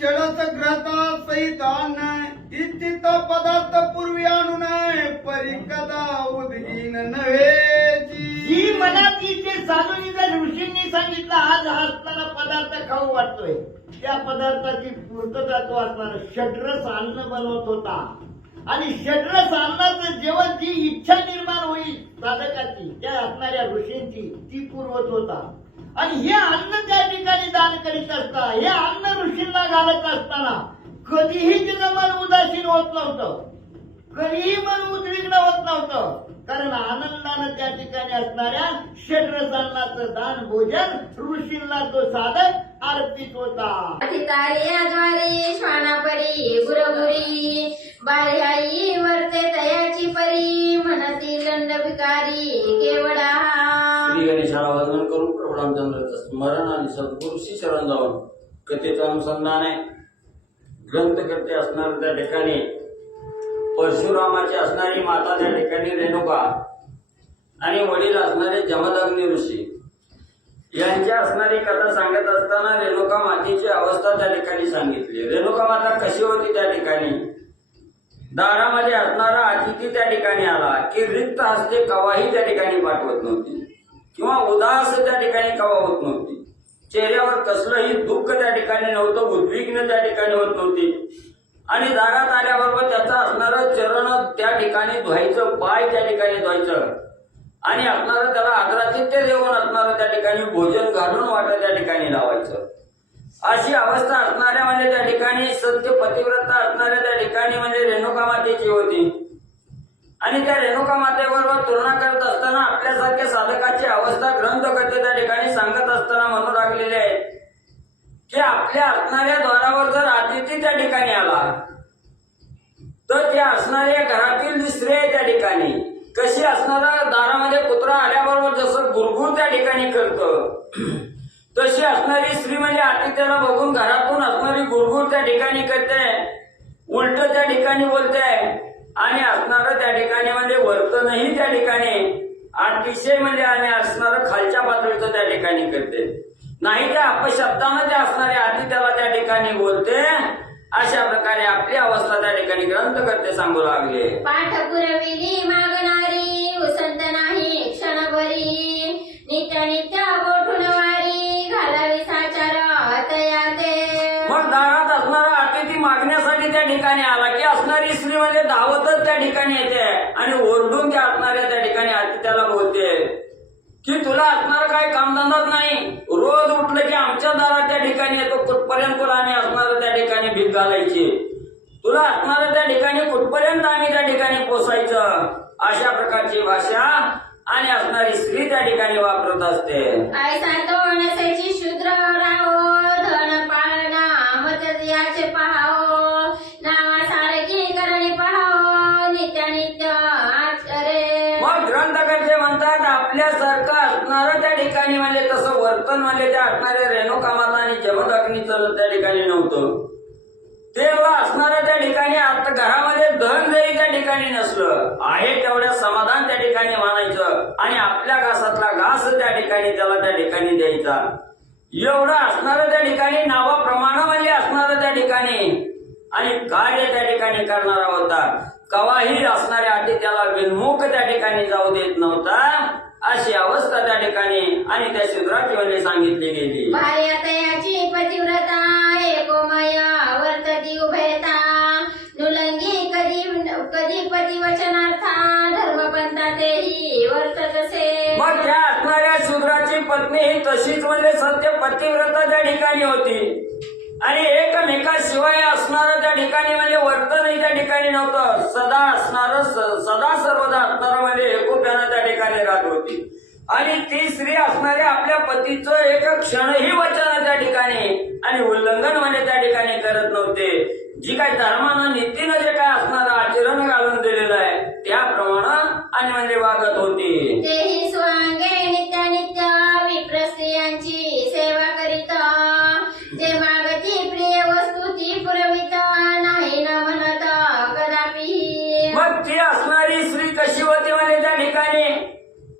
षडच ग्रथा सहित अन्न इच्छित पदार्थ पूर्वी आणू नये परी कदा उदगीन नव्हे. ही मनात इथे साधूंनी जर ऋषींनी सांगितलं आज हा असणारा पदार्थ खाऊ वाटतोय, त्या पदार्थाची पूर्तता तो असणार षड्रस अन्न बनवत होता. आणि षड्रस अन्नाचं जेवण जी इच्छा निर्माण होईल साधकाची त्या असणाऱ्या ऋषींची ती पुरवत होता. आणि हे अन्न त्या ठिकाणी दान करीत असता, हे अन्न ऋषींना घालत असताना कधीही तिचं मन उदासीन होत नव्हतं, कधीही मन उद्विग्न होत नव्हतं. कारण आनंदानं त्या ठिकाणी असणाऱ्या षड्रसांनाचं दान भोजन ऋषींना तो साधक अर्पित होता. तारियाद्वारे श्वानापरी गुरगुरी बाह्याई वर्ते तयाची परी मनसी दंड भिकारी केवडा. श्री गणेशाला वंदन करून प्रभू रामचंद्राचं स्मरण आणि सद्गुरूशी शरण जाऊन कथेचं अनुसंधान आहे. ग्रंथकर्ते असणार त्या ठिकाणी परशुरामाची असणारी माता त्या ठिकाणी रेणुका आणि वडील असणारे जमदग्नी ऋषी यांच्या असणारी कथा सांगत असताना रेणुका मातेची अवस्था त्या ठिकाणी सांगितली. रेणुका माता कशी होती त्या ठिकाणी? दारामध्ये असणारा अतिथी त्या ठिकाणी आला की रिक्त हस्ते कवाही त्या ठिकाणी पाठवत नव्हती किंवा उदास त्या ठिकाणी कवा होत नव्हती. चेहऱ्यावर कसलंही दुःख त्या ठिकाणी नव्हतं, उद्विग्न त्या ठिकाणी होत नव्हती. आणि दारात आल्याबरोबर त्याचा असणारं चरण त्या ठिकाणी धुवायचं, पाय त्या ठिकाणी धुवायचं आणि असणारं त्याला आदरातिथ्य देऊन असणारं त्या ठिकाणी भोजन घालून वाटत त्या ठिकाणी लावायचं. अशी अवस्था असणाऱ्या म्हणजे त्या ठिकाणी सत्य पतिव्रता असणाऱ्या त्या ठिकाणी म्हणजे रेणुका मातेची होती. आणि त्या रेणुका मातेबरोबर तुलना करत असताना आपल्यासारख्या साधकाची अवस्था ग्रंथकर्ते त्या ठिकाणी सांगत असताना म्हणू लागलेले आहेत की आपल्या असणाऱ्या द्वारावर जर अतिथी त्या ठिकाणी आला तर त्या असणाऱ्या घरातील स्त्री त्या ठिकाणी कशी असणारा दारामध्ये कुत्रा आल्याबरोबर जसं गुरगुर त्या ठिकाणी करतं तशी असणारी स्त्री म्हणजे अतिथ्याला बघून घरातून असणारी गुरगुर त्या ठिकाणी करते, उलट त्या ठिकाणी बोलते आणि असणारं त्या ठिकाणी म्हणजे वर्तनही त्या ठिकाणी अतिशय म्हणजे आणि असणारं खालच्या पातळीचं त्या ठिकाणी करते. नाही त्या अपशब्दानं त्या असणाऱ्या अतिथ्याला त्या ठिकाणी बोलते. अशा प्रकारे आपली अवस्था त्या ठिकाणी ग्रंथकर्ते सांगू लागले. पाठ पुरविली मागणारी उसंत नाही क्षणभरी नित्य नित्य गोठून वारी घालावी साचार तयाते. मग दारात असणारा अतिथी मागण्यासाठी त्या ठिकाणी आला की असणारी स्त्री म्हणजे धावतच त्या ठिकाणी येते आणि ओरडून त्या असणाऱ्या त्या ठिकाणी अतिथ्याला बोलते की तुला असणार काय कामधंदाच नाही, रोज उठलं की आमच्या दारात त्या ठिकाणी येतो, कुठपर्यंत तुला आम्ही असणार त्या ठिकाणी भीक घालायची, तुला असणार त्या ठिकाणी कुठपर्यंत आम्ही त्या ठिकाणी पोसायचं. अशा प्रकारची भाषा आणि असणारी स्त्री त्या ठिकाणी वापरत असते. ऐसा तो नसेची शूद्र राहो धन पाळना मत याचे पाहावो नावासारखी करणी पाहावो नित्य नित्य आचरे. मग ग्रंथकर्ते म्हणतात आपल्यासारखं असणारं त्या ठिकाणी म्हणजे तसं वर्तन म्हणजे त्या असणाऱ्या रेणुका माता आणि जमदग्नीचं त्या ठिकाणी नव्हतं. तेव्हा असणारं त्या ठिकाणी आता घरामध्ये धन जरी त्या ठिकाणी नसलं आहे तेवढ्या समाधान त्या ठिकाणी मानायचं आणि आपल्या घासातला घास त्या ठिकाणी त्याला त्या ठिकाणी द्यायचा. एवढं असणारं त्या ठिकाणी नावाप्रमाणे म्हणजे असणारं त्या ठिकाणी आणि कार्य त्या ठिकाणी करणारा होता. कवाही असणाऱ्या अतिथ्याला विन्मुख त्या ठिकाणी जाऊ देत नव्हता. अशी अवस्था त्या ठिकाणी आणि त्या शूद्राची म्हणजे सांगितली गेली. भार्यातयाची पतिव्रता एकोमय वर्तती उभयता नुलंगी कधी पतिवचनार्था धर्मपंथा तेही वर्ततसे. मग त्या असणाऱ्या शूद्राची पत्नी ही तशीच म्हणजे सत्य पतिव्रता त्या ठिकाणी होती आणि एकमेकाशिवाय असणारं त्या ठिकाणी म्हणजे वर्तनही त्या ठिकाणी नव्हतं. सदा असणारं सदा सर्वदा असणारं म्हणजे एकोप्यानं त्या ठिकाणी राहत होती आणि ती स्त्री असणाऱ्या आपल्या पतीचं एक क्षणही वचन त्या ठिकाणी आणि उल्लंघन म्हणजे त्या ठिकाणी करत नव्हते. जी काही धर्मानं नीतीनं जे काय असणारं आचरण घालून दिलेलं आहे त्याप्रमाणे आणि म्हणजे वागत होती. तेही स्वांगे नित्यानित्य विप्र स्त्रियांची सेवा करीत जे मागती प्रिय वस्तू ती पुरवित नाही न म्हणत कदापि. मग ती असणारी स्त्री कशी होती म्हणजे त्या ठिकाणी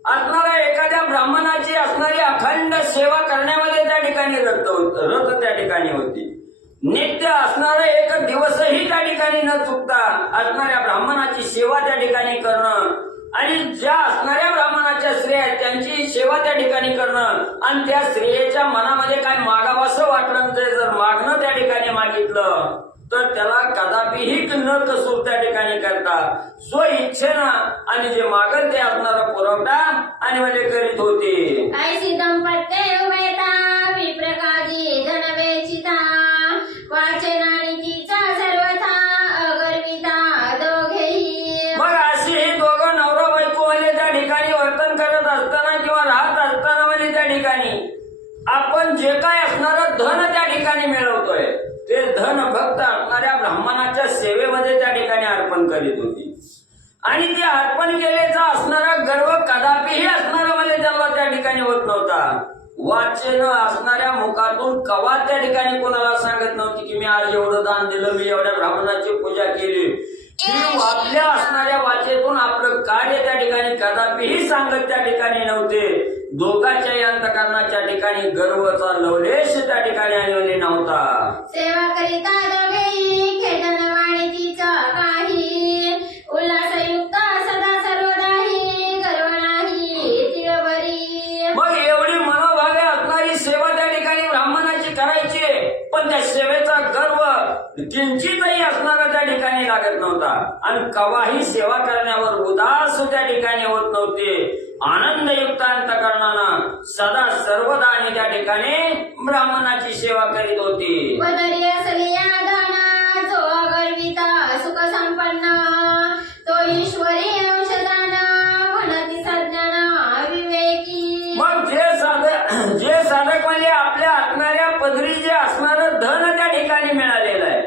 असणाऱ्या एखाद्या ब्राह्मणाची असणारी अखंड सेवा करण्यामध्ये त्या ठिकाणी रत त्या ठिकाणी होती. नित्य असणारा एक दिवसही त्या ठिकाणी न चुकता असणाऱ्या ब्राह्मणाची सेवा त्या ठिकाणी करणं आणि ज्या असणाऱ्या ब्राह्मणाच्या स्त्रिया आहेत त्यांची सेवा त्या ठिकाणी करणं आणि त्या स्त्रियेच्या मनामध्ये काय मागावंसं वाटलं जर मागणं त्या ठिकाणी मागितलं तर त्याला कदापिही न कसूर त्या ठिकाणी करता स्व इच्छेनं आणि जे मागत ते असणारा पुरवठा आणि म्हणजे करीत होते. ऐसी दंपत्ते उभयता विप्रकाजी धनवेचिता वाचनानितीचा सर्वथा अगर्विता दोघेही. मग अशी ही दोघं नवरा बायको म्हणजे त्या ठिकाणी वर्तन करत असताना किंवा राहत असताना म्हणजे त्या ठिकाणी आपण जे काय असणारं धन त्या ठिकाणी मिळवतोय ते धन भक्त असणाऱ्या ब्राह्मणाच्या सेवेमध्ये त्या ठिकाणी अर्पण करीत होती आणि ते अर्पण केल्याचा असणारा गर्व कदापिही असणारा म्हणजे त्याला त्या ठिकाणी होत नव्हता. वाचन असणाऱ्या मुखातून कवा त्या ठिकाणी कोणाला सांगत नव्हती की मी आज एवढं दान दिलं, मी एवढ्या ब्राह्मणाची पूजा केली. ही आपल्या असणाऱ्या वाचेतून आपलं कार्य त्या ठिकाणी कदापिही सांगत त्या ठिकाणी नव्हते. दोघांच्याही अंतकरणाच्या ठिकाणी गर्वचा लवलेश त्या ठिकाणी आणलेला नव्हता. सेवा करिता दोघेही खेदन वाणीतीचा काही उल्हासयुक्त सदा सर्वदाही गर्व नाही तिळभरी. मग एवढी मनोभावे असणारी सेवा त्या ठिकाणी ब्राह्मणाची करायची पण त्या सेवेचा गर्व किंचितही असणारा त्या ठिकाणी लागत नव्हता आणि कवाही सेवा करण्यावर उदास त्या ठिकाणी होत नव्हते. आनंदयुक्त अंतकरणानं सदा सर्वदा आणि त्या ठिकाणी ब्राह्मणाची सेवा करीत होती. पदरी असली दाना जो अगर्विता सुख संपन्न तो ईश्वरी अंशदान म्हणती सज्ञान विवेकी. मग जे साधक म्हणजे आपल्या असणाऱ्या पदरी जे असणारं धन त्या ठिकाणी मिळालेलं आहे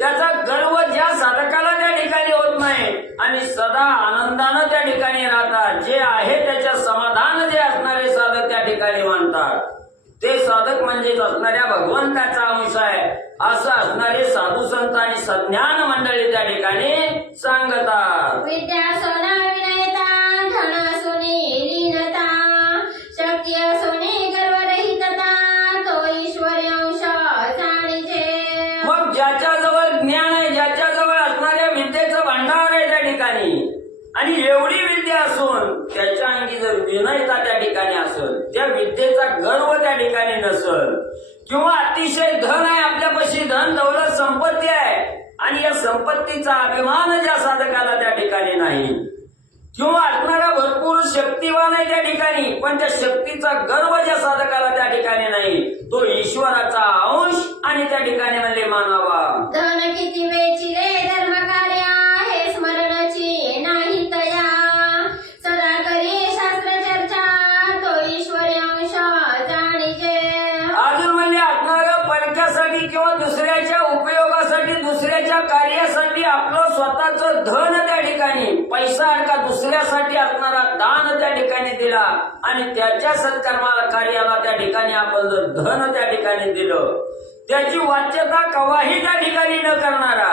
त्याचा गर्व ज्या साधकाला त्या ठिकाणी होत नाही आणि सदा आनंदानं त्या ठिकाणी राहतात, जे आहे त्याच्या समाधान जे असणारे साधक त्या ठिकाणी मानतात ते साधक म्हणजेच असणाऱ्या भगवंताचा अंश आहे असं असणारे साधू संत आणि सज्ञान मंडळी त्या ठिकाणी सांगतात. विद्या सोना विनयता धन सोनी लीनता शक्ती सोनी गर्वरहितता तो ईश्वरी अंश जाणीचे. मग ज्याच्याजवळ ज्ञान आहे, ज्याच्याजवळ असणाऱ्या विद्येचं भांडार आहे त्या ठिकाणी आणि एवढी विद्या असून त्याच्या अंगी जर विनयता त्या ठिकाणी असेल, त्या विद्येचा गर्व त्या ठिकाणी नसेल किंवा अतिशय धन आहे आपल्यापाशी, धन दौलत संपत्ती आहे आणि या संपत्तीचा अभिमान ज्या साधकाला त्या ठिकाणी नाही किंवा असणारा भरपूर शक्तिवान आहे त्या ठिकाणी पण त्या शक्तीचा गर्व ज्या साधकाला त्या ठिकाणी नाही तो ईश्वराचा अंश आणि त्या ठिकाणी म्हणजे मानावा. धन किती वेचिले धर्म कार्य हे स्मरणाची नाही तया सदा करी शास्त्र चर्चा तो ईश्वरी अंश जाणीजे. अजून म्हणजे असणारं परक्यासाठी किंवा दुसऱ्याच्या उपयोगासाठी दुसऱ्याच्या कार्यासाठी आपलं स्वतःचं धन त्या ठिकाणी पैसा अडका दुसऱ्यासाठी असणारा दान त्या ठिकाणी दिला आणि त्याच्या सत्कर्माला कार्याला त्या ठिकाणी आपण जर धन त्या ठिकाणी दिलं त्याची वाच्यता कवाही त्या ठिकाणी न करणारा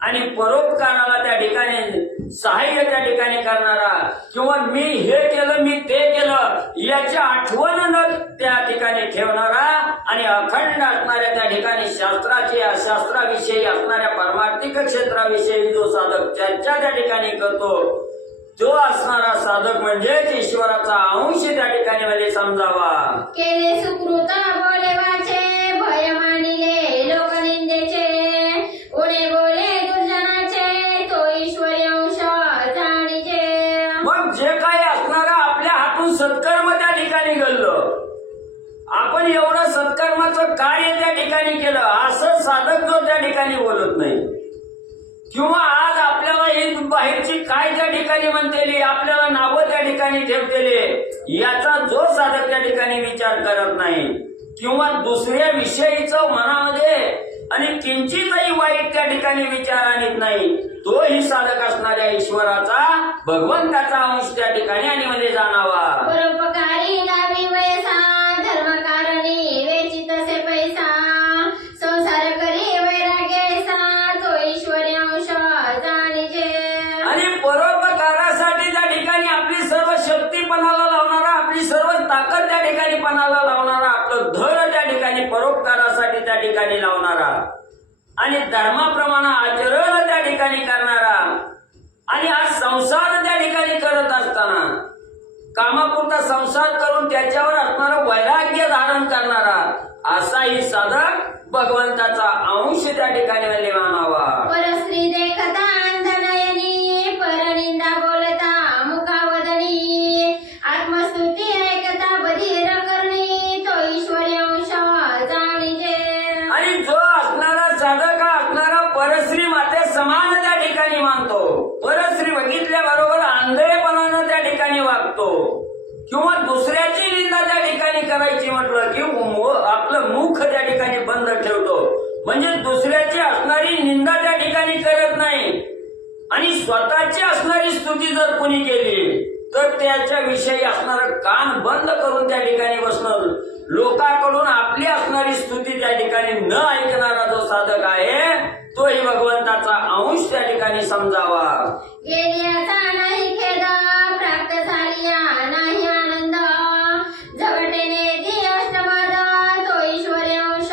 आणि परोपकाराला त्या ठिकाणी सहाय्य त्या ठिकाणी करणारा किंवा मी हे केलं मी ते केलं याची आठवण न त्या ठिकाणी ठेवणारा आणि अखंड असणाऱ्या त्या ठिकाणी शास्त्राविषयी असणाऱ्या परमार्थिक क्षेत्राविषयी जो साधक चर्चा त्या ठिकाणी करतो तो असणारा साधक म्हणजेच ईश्वराचा अंश त्या ठिकाणी मध्ये समजावा. केले सुकृत बोले वाचे भय मानिले लोकनिंदेचे उणे बोले दुर्जनाचे तो ईश्वरी अंश जाणीजे. मग जे काही असणारा आपल्या हातून सत्कर्म त्या ठिकाणी घडलं, आपण एवढं सत्कर्माचं कार्य त्या ठिकाणी केलं असं साधक जो त्या ठिकाणी बोलत नाही, किंवा आज आपल्याला ही बाहेरची काय त्या ठिकाणी म्हणतेली, आपल्याला नावं त्या ठिकाणी ठेवतेले, याचा जो साधक त्या ठिकाणी विचार करत नाही, किंवा दुसऱ्या विषयीचं मनामध्ये आणि किंचितही वाईट त्या ठिकाणी विचार आणत नाही, तोही साधक असणाऱ्या ईश्वराचा भगवंताचा अंश त्या ठिकाणी आणि मध्ये जाणावा. परोपकारी लावी वयसा धर्मकारणी वेचित से पैसा संसार करी वैराग्यसा तो ईश्वरी अंश जाणीजे. आणि परोपकारासाठी त्या ठिकाणी आपली सर्व शक्ती पणाला लावणारा, आपली सर्व ताकद त्या ठिकाणी पणाला लावणारा, आपलं धन त्या ठिकाणी परोपकारासाठी त्या ठिकाणी लावणारा, आणि धर्माप्रमाणे आचरण त्या ठिकाणी करणारा, आणि आज संसार त्या ठिकाणी करत असताना कामापुरता संसार करून त्याच्यावर असणारं वैराग्य धारण करणारा असाही साधक भगवंताचा अंश त्या ठिकाणी मानावा. परस्त्री देखता अंधनयनी परनिंदा बोलता मुखावदनी आत्मस्तुती ऐकता बधीर करणी तो ईश्वरी अंश जाणीजे. आणि जो असणारा साधक हा असणारा परश्री माते समान त्या ठिकाणी मानतो, परश्री बघितल्याबरोबर आंधळेपणानं त्या ठिकाणी वागतो, किंवा दुसऱ्याची निंदा त्या ठिकाणी करायची म्हटलं की आपलं मुख त्या ठिकाणी बंद ठेवतो, म्हणजे दुसऱ्याची असणारी निंदा त्या ठिकाणी करत नाही, आणि स्वतःची असणारी स्तुती जर कोणी केली तर त्याच्याविषयी असणारं कान बंद करून त्या ठिकाणी बसणं, लोकांकडून आपली असणारी स्तुती त्या ठिकाणी न ऐकणारा जो साधक आहे तोही भगवंताचा अंश त्या ठिकाणी समजावा. गेल्याचा नाही खेद प्राप्त झालिया नाही आनंद झगटेने दी अष्टपद तो ईश्वरी अंश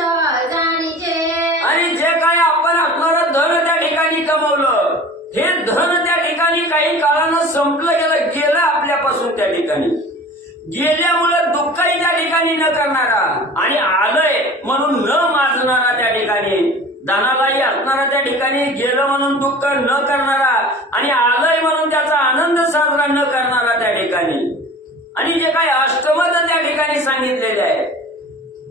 जाणीचे. आणि जे काही आपण असणारं धन त्या ठिकाणी कमवलं, हे धन त्या ठिकाणी काही काळानं संपलं गेलं आपल्यापासून त्या ठिकाणी गेल्यामुळे दुःखही त्या ठिकाणी न करणारा, आणि आलंय म्हणून न माजणारा त्या ठिकाणी, धनालाही असणारा त्या ठिकाणी गेलं म्हणून दुःख न करणारा, आणि आलंय म्हणून त्याचा आनंद साजरा न करणारा त्या ठिकाणी, आणि जे काही अष्टमद त्या ठिकाणी सांगितलेले आहे,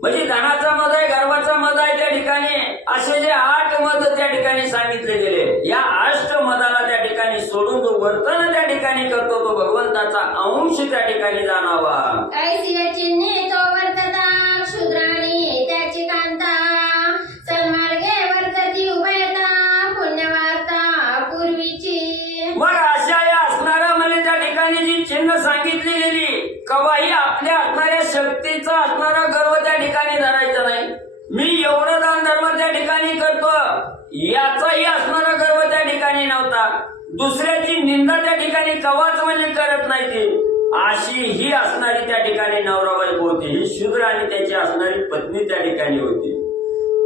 म्हणजे धनाचा मद आहे, गर्वाचा मद आहे त्या ठिकाणी, असे जे 8 मद त्या ठिकाणी सांगितले गेले, या अष्टमदाला त्या ठिकाणी सोडून जो वर्तन त्या ठिकाणी करतो तो भगवंताचा अंश त्या ठिकाणी जाणावा. ऐसिय चिन्हे तो वर्तता क्षुद्राणी त्याची कांता सन्मार्गे वर्तती उभयता पुण्यवार्ता पूर्वीची. मग अशा या असणाऱ्या म्हणजे त्या ठिकाणी जी चिन्ह सांगितली गेली, कवाही आपल्या असणाऱ्या शक्तीचा असणारा गर्व त्या ठिकाणी धरायचा नाही, मी एवढं दान धर्म त्या ठिकाणी करतो याचाही असणारा गर्व त्या ठिकाणी नव्हता, दुसऱ्याची निंदा त्या ठिकाणी कवाच म्हणजे करत नाही ती, अशी ही असणारी त्या ठिकाणी नवरा बायको होती, ही शूद्र आणि त्याची असणारी पत्नी त्या ठिकाणी होती.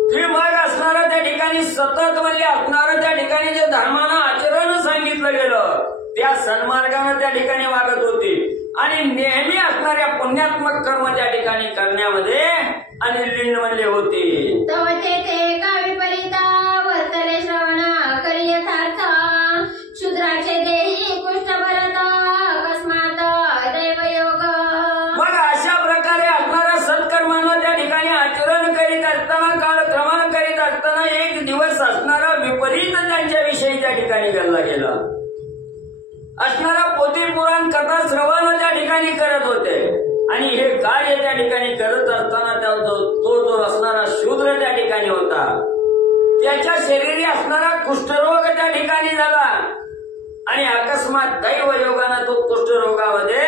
ती मग असणारा त्या ठिकाणी सतत म्हणजे असणारं त्या ठिकाणी जे धर्मानं आचरण सांगितलं गेलं त्या सन्मार्गानं त्या ठिकाणी वागत होती, आणि नेहमी असणाऱ्या पुण्यात्मक कर्म त्या ठिकाणी करण्यामध्ये आणि लीन म्हणले होते. तव तेथे का विपरीता वर्तले श्रवण करी यथार्थ शूद्राचे देही कुष्ठ भरत अकस्मात दैवयोग. मग अशा प्रकारे असणाऱ्या सत्कर्मानं त्या ठिकाणी आचरण करीत असताना कालक्रमानं करीत असताना एक दिवस असणारा विपरीत त्यांच्याविषयी त्या ठिकाणी घडला गेला. असणारा पोथी पुराण कथा श्रवण त्या ठिकाणी करत होते, आणि हे कार्य त्या ठिकाणी करत असताना तो जो असणारा शूद्र त्या ठिकाणी होता त्याच्या शरीरी असणारा कुष्ठरोग त्या ठिकाणी झाला, आणि अकस्मात दैवयोगानं तो कुष्ठरोगामध्ये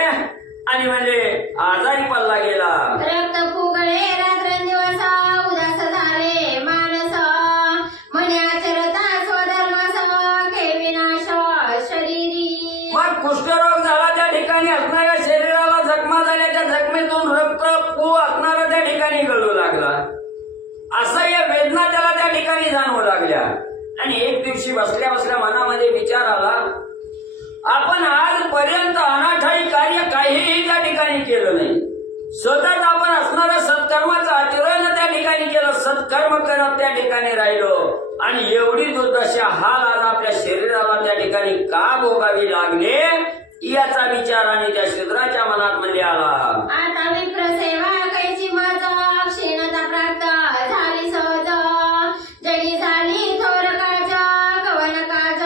आणि म्हणजे आजारी पडला गेला. रक्त फुगळे रात्रंदिवस उदास झाले मानस म्हणे आचरता स्वधर्मास केविनाश शरीरी. मग कुष्ठरोग झाला त्या ठिकाणी असणाऱ्या शरीराला जखमा झाल्याच्या जखमेतून रक्त पू असणारा त्या ठिकाणी गळू लागला, असह्य वेदना त्याला त्या ठिकाणी जाणवू लागल्या. आणि एक दिवशी बसल्या बसल्या मनामध्ये विचार आला, आपण आज आजपर्यंत अनाठाई कार्य काहीही त्या ठिकाणी केलं नाही. सतत आपण असणारं सत्कर्माचं आचरण त्या ठिकाणी केलं, सत्कर्म करत त्या ठिकाणी राहिलो. आणि एवढी दुर्दशा हाल आज आपल्या शरीराला त्या ठिकाणी का भोगावी लागले याचा विचार आणि त्या शूद्राच्या मनात मध्ये आला. आता विप्र सेवा कैची मज क्षीणता प्राप्त झाली सहज जगी झाली थोर काज कवन काज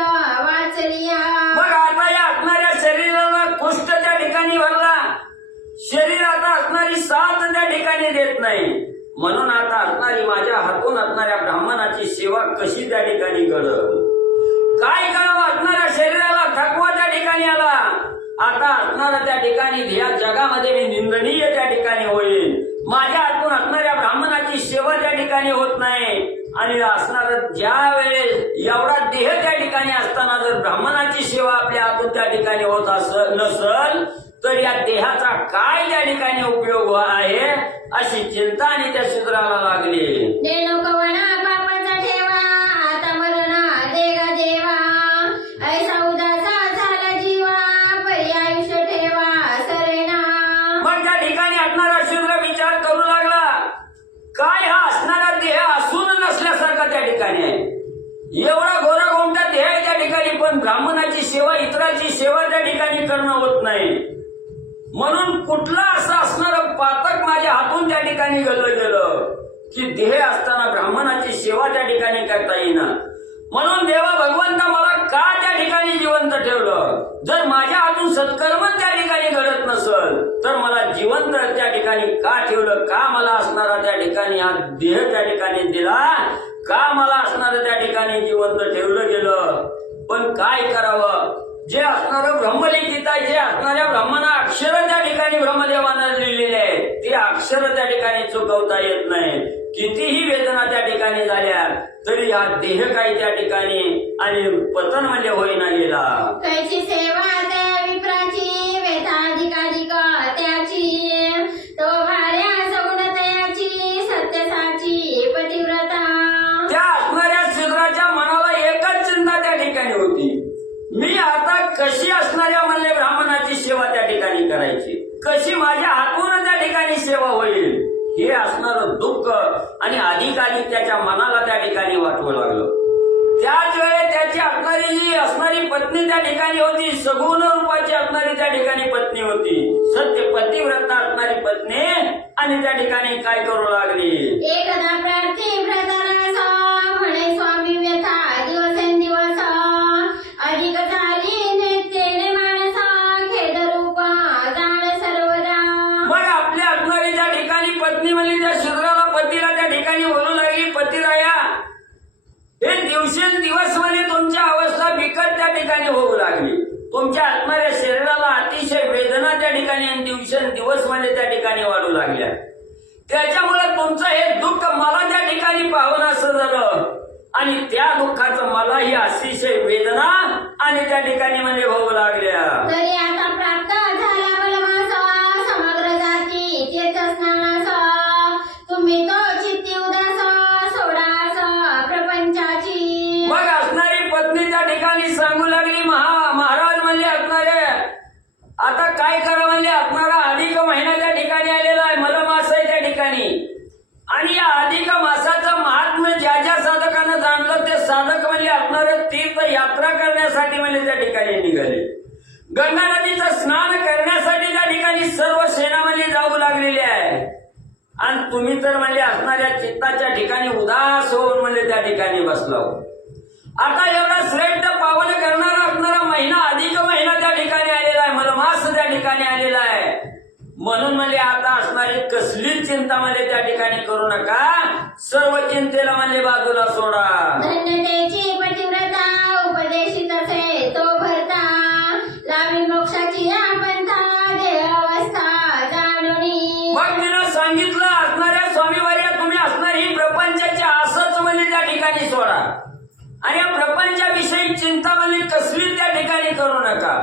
वाचलिया. मग आता या असणाऱ्या शरीराला कुष्ठ त्या ठिकाणी भरला, शरीर आता असणारी साथ त्या ठिकाणी देत नाही. म्हणून आता असणारी माझ्या हातून असणाऱ्या ब्राह्मणाची सेवा कशी त्या ठिकाणी घडल, काय करावं. असणाऱ्या शरीराला थकवा त्या ठिकाणी आला. आता असणारा त्या ठिकाणी या जगामध्ये मी निंदनीय त्या ठिकाणी होईल. माझ्या हातून असणाऱ्या ब्राह्मणाची सेवा त्या ठिकाणी होत नाही. आणि असणार ज्या वेळेस एवढा देह त्या ठिकाणी असताना जर ब्राह्मणाची सेवा आपल्या हातून त्या ठिकाणी होत नसल तर या देहाचा काय त्या ठिकाणी उपयोग आहे अशी चिंता आणि त्या शूद्राला लागली. देणो कवना पापाचा ठेवा आता मरणा देगा देवा ऐसा उदासा झाला जीवा परी आयुष्य ठेवा सरेना. मग त्या ठिकाणी असणारा शूद्र विचार करू लागला, काय हा असणारा देह असून नसल्यासारखा त्या ठिकाणी आहे. एवढा गोरा गोमटा देह आहे त्या ठिकाणी, पण ब्राह्मणाची सेवा इतराची सेवा त्या ठिकाणी करणं होत नाही. म्हणून कुठला असं असणारं पातक माझ्या हातून त्या ठिकाणी घडलं गेलं की देह असताना ब्राह्मणाची सेवा त्या ठिकाणी करता येईना. म्हणून देवा भगवंता मला का त्या ठिकाणी जिवंत ठेवलं. जर माझ्या हातून सत्कर्म त्या ठिकाणी घडत नसल तर मला जिवंत त्या ठिकाणी का ठेवलं, का मला असणारा त्या ठिकाणी हा देह त्या ठिकाणी दिला, का मला असणारं त्या ठिकाणी जिवंत ठेवलं गेलं. पण काय करावं, जे असणारं ब्रह्मलिखित आहे, जे असणाऱ्या ब्रह्मना अक्षर त्या ठिकाणी ब्रह्मदेवानं लिहिलेले आहेत, ते अक्षर त्या ठिकाणी चुकवता येत नाही. कितीही वेदना त्या ठिकाणी झाल्या तरी हा देह काही त्या ठिकाणी आणि पतन म्हणजे होईना गेला. कैची सेवा त्या विप्राची व्यथा अधिकाधिक त्याची तो भार्या सगुणतयाची सत्यसाची पतिव्रता. त्या असणाऱ्या शूद्राच्या मनाला एकच चिंता त्या ठिकाणी होती, मी आता कशी असणाऱ्या म्हणले ब्राह्मणाची सेवा त्या ठिकाणी करायची, कशी माझ्या हातून त्या ठिकाणी सेवा होईल. हे असणारं दुःख आणि अधिकाधिक त्याच्या मनाला त्या ठिकाणी वाटवू लागलं. त्याच वेळेस त्याची असणारी जी असणारी पत्नी त्या ठिकाणी होती, सगुण रूपाची असणारी त्या ठिकाणी पत्नी होती, सत्य पतिव्रता असणारी पत्नी, आणि त्या ठिकाणी काय करू लागली. एकदा प्रार्थी व्रताला म्हणे स्वामी व्यथा दिवसेंदिवस अधिक झाली नेतेने माणस खेद रूप जाण सर्वदा. मग आपल्या असणारी त्या ठिकाणी पत्नी म्हणजे त्या शूद्राला पतीला त्या ठिकाणी बोलू लागली, पतिराया हे दिवसेंदिवस म्हणजे तुमच्या अवस्था बिकट त्या ठिकाणी होऊ लागली. तुमच्या असणाऱ्या शरीराला अतिशय वेदना त्या ठिकाणी आणि दिवसेंदिवस म्हणजे त्या ठिकाणी वाढू लागल्या. त्याच्यामुळे तुमचं हे दुःख मला त्या ठिकाणी पाहून असं झालं आणि त्या दुःखाचं मलाही अतिशय वेदना आणि त्या ठिकाणी म्हणजे होऊ लागल्या. तरी आता प्राप्त झाला बलमास समग्र जाती तेच स्नानास तुम्ही तो चित्ती उदास सोडास प्रपंचाची. मग असणारी पत्नी त्या ठिकाणी सांगू लागली, महाराज म्हणजे असणारे आता काय करा म्हणजे असणारा अधिक महिना त्या ठिकाणी आलेला आहे, मलमास आहे त्या ठिकाणी. आणि या अधिक मासाचं महात्म्य ज्या ज्या साधकांना जाणलं ते साधक म्हणजे असणारे तीर्थ यात्रा करण्यासाठी म्हणजे त्या ठिकाणी निघाले. गंगा नदीचं स्नान करण्यासाठी त्या ठिकाणी सर्व सेना म्हणजे जाऊ लागलेली आहे. आणि तुम्ही तर म्हणजे असणाऱ्या चित्ताच्या ठिकाणी उदास होऊन म्हणजे त्या ठिकाणी बसला. आता एवढा श्रेष्ठ पावन करणारा असणारा महिना अधिक महिना त्या ठिकाणी आलेला आहे, मलमास त्या ठिकाणी आलेला आहे. म्हणून म्हणजे आता असणारी कसलीच चिंता म्हणजे त्या ठिकाणी करू नका, सर्व चिंतेला म्हणजे बाजूला सोडा. धन्यतेची पतिव्रता उपदेशित असे तो भरता लावी मोक्षाची आपंथा देह अवस्था जाणुनी. मग तिनं सांगितलं असणाऱ्या स्वामीवर्या तुम्ही असणार ही प्रपंचाची आसच म्हणजे त्या ठिकाणी सोडा आणि या प्रपंचाविषयी चिंता म्हणजे कसली त्या ठिकाणी करू नका,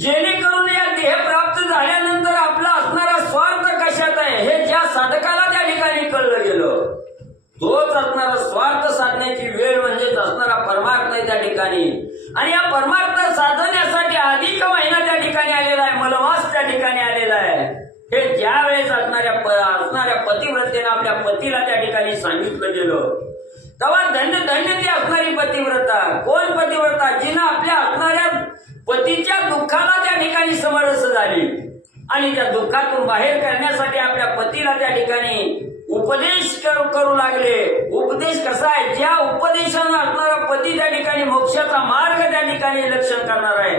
जेणेकरून या देह प्राप्त झाल्यानंतर आपला असणारा स्वार्थ कशात आहे हे ज्या साधकाला त्या ठिकाणी कळलं गेलं तोच असणारा स्वार्थ साधण्याची वेळ म्हणजेच असणारा परमार्थ त्या ठिकाणी. आणि या परमार्थ साधण्यासाठी अधिक महिना त्या ठिकाणी पतिव्रतेने आपल्या पतीला त्या ठिकाणी सांगितलं गेलं, तेव्हा धन्य धन्य ती असणारी पतिव्रता. कोण पतिव्रता? जिनं आपल्या असणाऱ्या पतीच्या दुःखाला त्या ठिकाणी समरस झाली आणि त्या दुःखातून बाहेर करण्यासाठी आपल्या पतीला त्या ठिकाणी उपदेश करू लागले. उपदेश कसा आहे? ज्या उपदेशानं असणारा पती त्या ठिकाणी मोक्षाचा मार्ग त्या ठिकाणी लक्षण करणार आहे,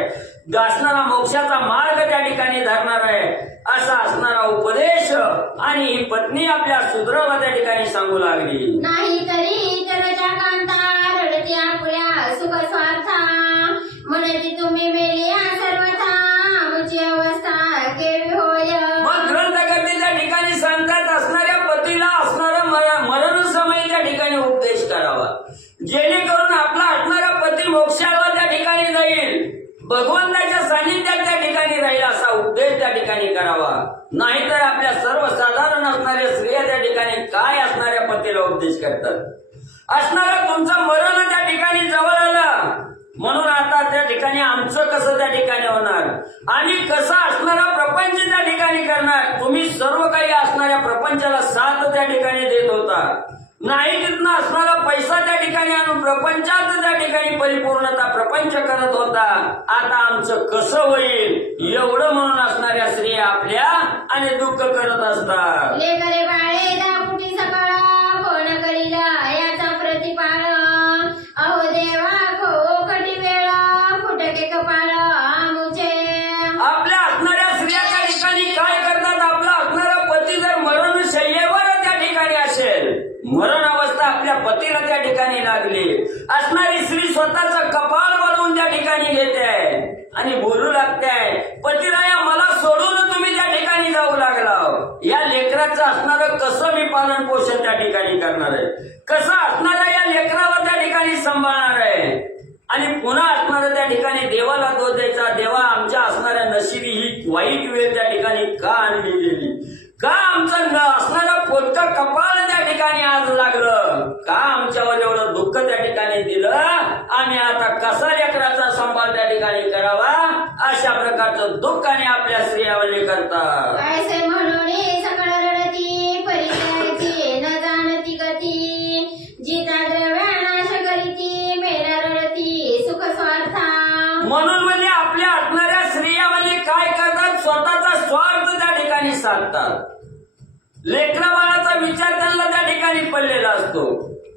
असणारा मोक्षाचा मार्ग त्या ठिकाणी धरणार आहे, असा असणारा उपदेश आणि ही पत्नी आपल्या सुधराला त्या ठिकाणी सांगू लागली. नाही तरी तरच्या कांता रडती आपल्या सुख स्वार्था, म्हणती तुम्ही मेली सर्वथा आमची अवस्था केवी होय. मग ग्रंथकर्ते त्या ठिकाणी सांगतात असणाऱ्या पतीला असणारा मरण समय त्या ठिकाणी उपदेश करावा, जेणेकरून आपला असणारा पती मोक्षाला त्या ठिकाणी जाईल, भगवंताच्या सानिध्यात त्या ठिकाणी राहील, असा उपदेश त्या ठिकाणी करावा. नाहीतर आपल्या सर्वसाधारण असणाऱ्या स्त्रिया त्या ठिकाणी काय असणाऱ्या पतीला उपदेश करतात? असणारा तुमचं मरण त्या ठिकाणी जवळ आलं, म्हणून आता त्या ठिकाणी आमचं कसं त्या ठिकाणी होणार आणि कसं असणारा प्रपंच त्या ठिकाणी करणार? तुम्ही सर्व काही असणाऱ्या प्रपंचाला साथ त्या ठिकाणी देत होता, नाही तिथनं असणारा पैसा त्या ठिकाणी आणून प्रपंचात त्या ठिकाणी परिपूर्णता प्रपंच करत होता. आता आमचं कसं होईल एवढं म्हणून असणाऱ्या स्त्रिया आपल्या आणि दुःख करत असतात. लेकरे बाळे दापुटी सकाळ कोण करीला याचा प्रतिपाळ, अहो देवा खो कटी वेळ फुटके कपाळ आमुचे. आपल्या असणाऱ्या स्त्रिया त्या ठिकाणी काय करतात? आपला असणारा पती जर मरण शय्येवर त्या ठिकाणी असेल, मरण अवस्था आपल्या पतीला त्या ठिकाणी लागली, असणारी स्त्री स्वतःचं कपाळ बनवून त्या ठिकाणी घेते आणि बोलू लागते, पतिराया मला सोडून तुम्ही त्या ठिकाणी जाऊ लागला, या लेकराचं असणारं कसं मी पालन पोषण त्या ठिकाणी करणार आहे, कसं असणाऱ्या या लेकराला त्या ठिकाणी सांभाळणार आहे. आणि पुन्हा असणारं त्या ठिकाणी देवाला दोष द्यायचा, देवा आमच्या असणाऱ्या नशिबी ही वाईट वेळ त्या ठिकाणी का आणली गेली, का आमचं असणारं पोटकं कपाळ त्या ठिकाणी आज लागलं, का आमच्यावर एवढं दुःख त्या ठिकाणी दिलं, आणि आता कसा लेकराचा सांभाळ त्या ठिकाणी करावा, अशा प्रकारचं दुःखाने आपल्या स्त्रियावली करतात. ऐसे म्हणून सकळ रडती परिचयाची न जाणती गती, जिता द्रव्या नाश करीती मेला रडती सुख स्वार्था. म्हणून म्हणजे आपल्या असणाऱ्या स्त्रियावली काय करतात? स्वतःचा स्वार्थ त्या ठिकाणी साधतात. लेकरा बाळाचा विचार त्यांना त्या ठिकाणी पडलेला असतो.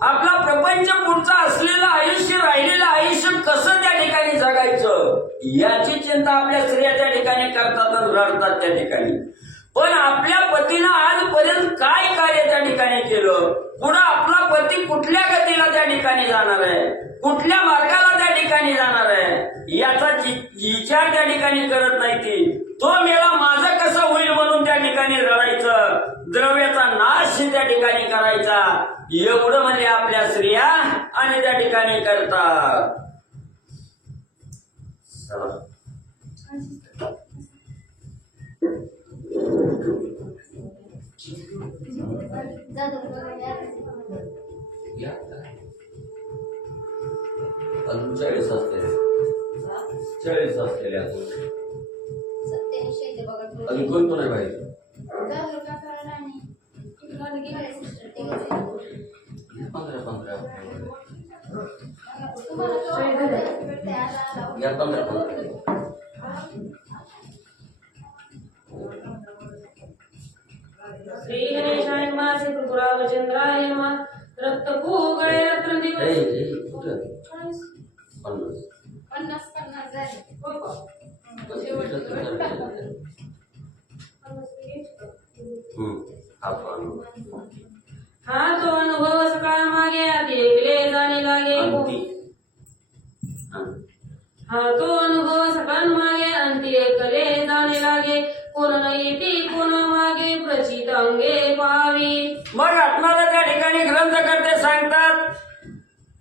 आपला प्रपंच पुढचं असलेलं आयुष्य, राहिलेलं आयुष्य कसं त्या ठिकाणी जगायचं याची चिंता आपल्या स्त्रिया त्या ठिकाणी करतात आणि रडतात त्या ठिकाणी. पण आपल्या पतीनं आजपर्यंत काय कार्य त्या ठिकाणी केलं, पुढे आपला पती कुठल्या गतीला त्या ठिकाणी जाणार आहे, कुठल्या मार्गाला त्या ठिकाणी जाणार आहे याचा विचार त्या ठिकाणी करत नाही. ती तो मेळा माझं कसं होईल म्हणून त्या ठिकाणी रडायचं, द्रव्याचा नाश त्या ठिकाणी करायचा, एवढं म्हणजे आपल्या स्त्रिया आणि त्या ठिकाणी करतात. अजून 40 असते, 40 असलेले अजून कोण कोण आहे बाहेर? 15 या 15. श्री गणेशाय नमः, श्री त्रिपुरावचंद्राय नमः, रक्त गळे रत्न दिवस. 50 झाले. हा तो अनुभव सकाळ मागे आधी ऐकले जाणे लागे, हा तो अनुभव सकाळ मागे अंती ऐकले जाणे लागे, कोण नाही ती कोण मागे प्रचित अंगे पाहावी. मग असणाऱ्या त्या ठिकाणी ग्रंथकर्ते सांगतात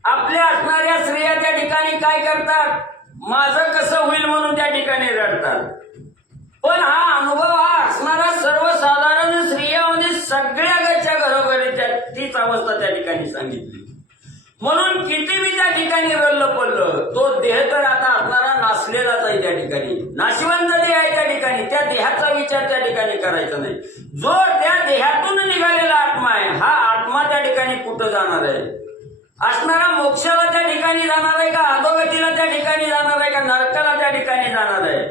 आपल्या असणाऱ्या स्त्रिया त्या ठिकाणी काय करतात, माझं कसं होईल म्हणून त्या ठिकाणी रडतात. पण हा अनुभव हा असणारा सर्वसाधारण स्त्रियामध्ये सगळ्या घरच्या घरोघरी तीच अवस्था त्या ठिकाणी सांगितली. म्हणून किती मी त्या ठिकाणी रडलं पडलं, तो देह तर आता असणारा नासलेलाच आहे त्या ठिकाणी, नाशिवंत देह आहे त्या ठिकाणी. ठिकाणी, त्या देहाचा विचार त्या ठिकाणी करायचा नाही. जो त्या देहातून निघालेला आत्मा आहे, हा आत्मा त्या ठिकाणी कुठं जाणार आहे? असणारा मोक्षाला त्या ठिकाणी जाणार आहे का, अधोगतीला त्या ठिकाणी जाणार आहे का, नरकाला त्या ठिकाणी जाणार आहे,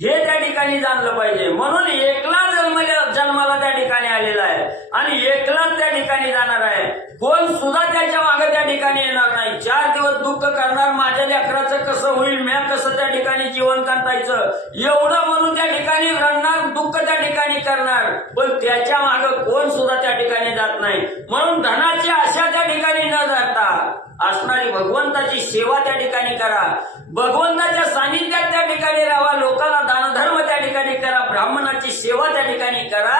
हे त्या ठिकाणी जाणलं पाहिजे. म्हणून एकला जन्माला त्या ठिकाणी आलेला आहे आणि एकलाच त्या ठिकाणी जाणार आहे. कोण सुद्धा त्याच्या मागे त्या ठिकाणी येणार नाही. 4 दिवस दुःख करणार, माझ्या लेकराचं कसं होईल, म्या कसं त्या ठिकाणी जीवन कंटायचं, एवढं म्हणून त्या ठिकाणी रडणार, दुःख त्या ठिकाणी करणार, पण त्याच्या मागे कोण सुद्धा त्या ठिकाणी जात नाही. म्हणून धनाची आशा त्या ठिकाणी न जाता असणारी भगवंताची सेवा त्या ठिकाणी करा, भगवंताच्या सानिध्यात त्या ठिकाणी राहा, लोकांना दानधर्म त्या ठिकाणी करा, ब्राह्मणाची सेवा त्या ठिकाणी करा,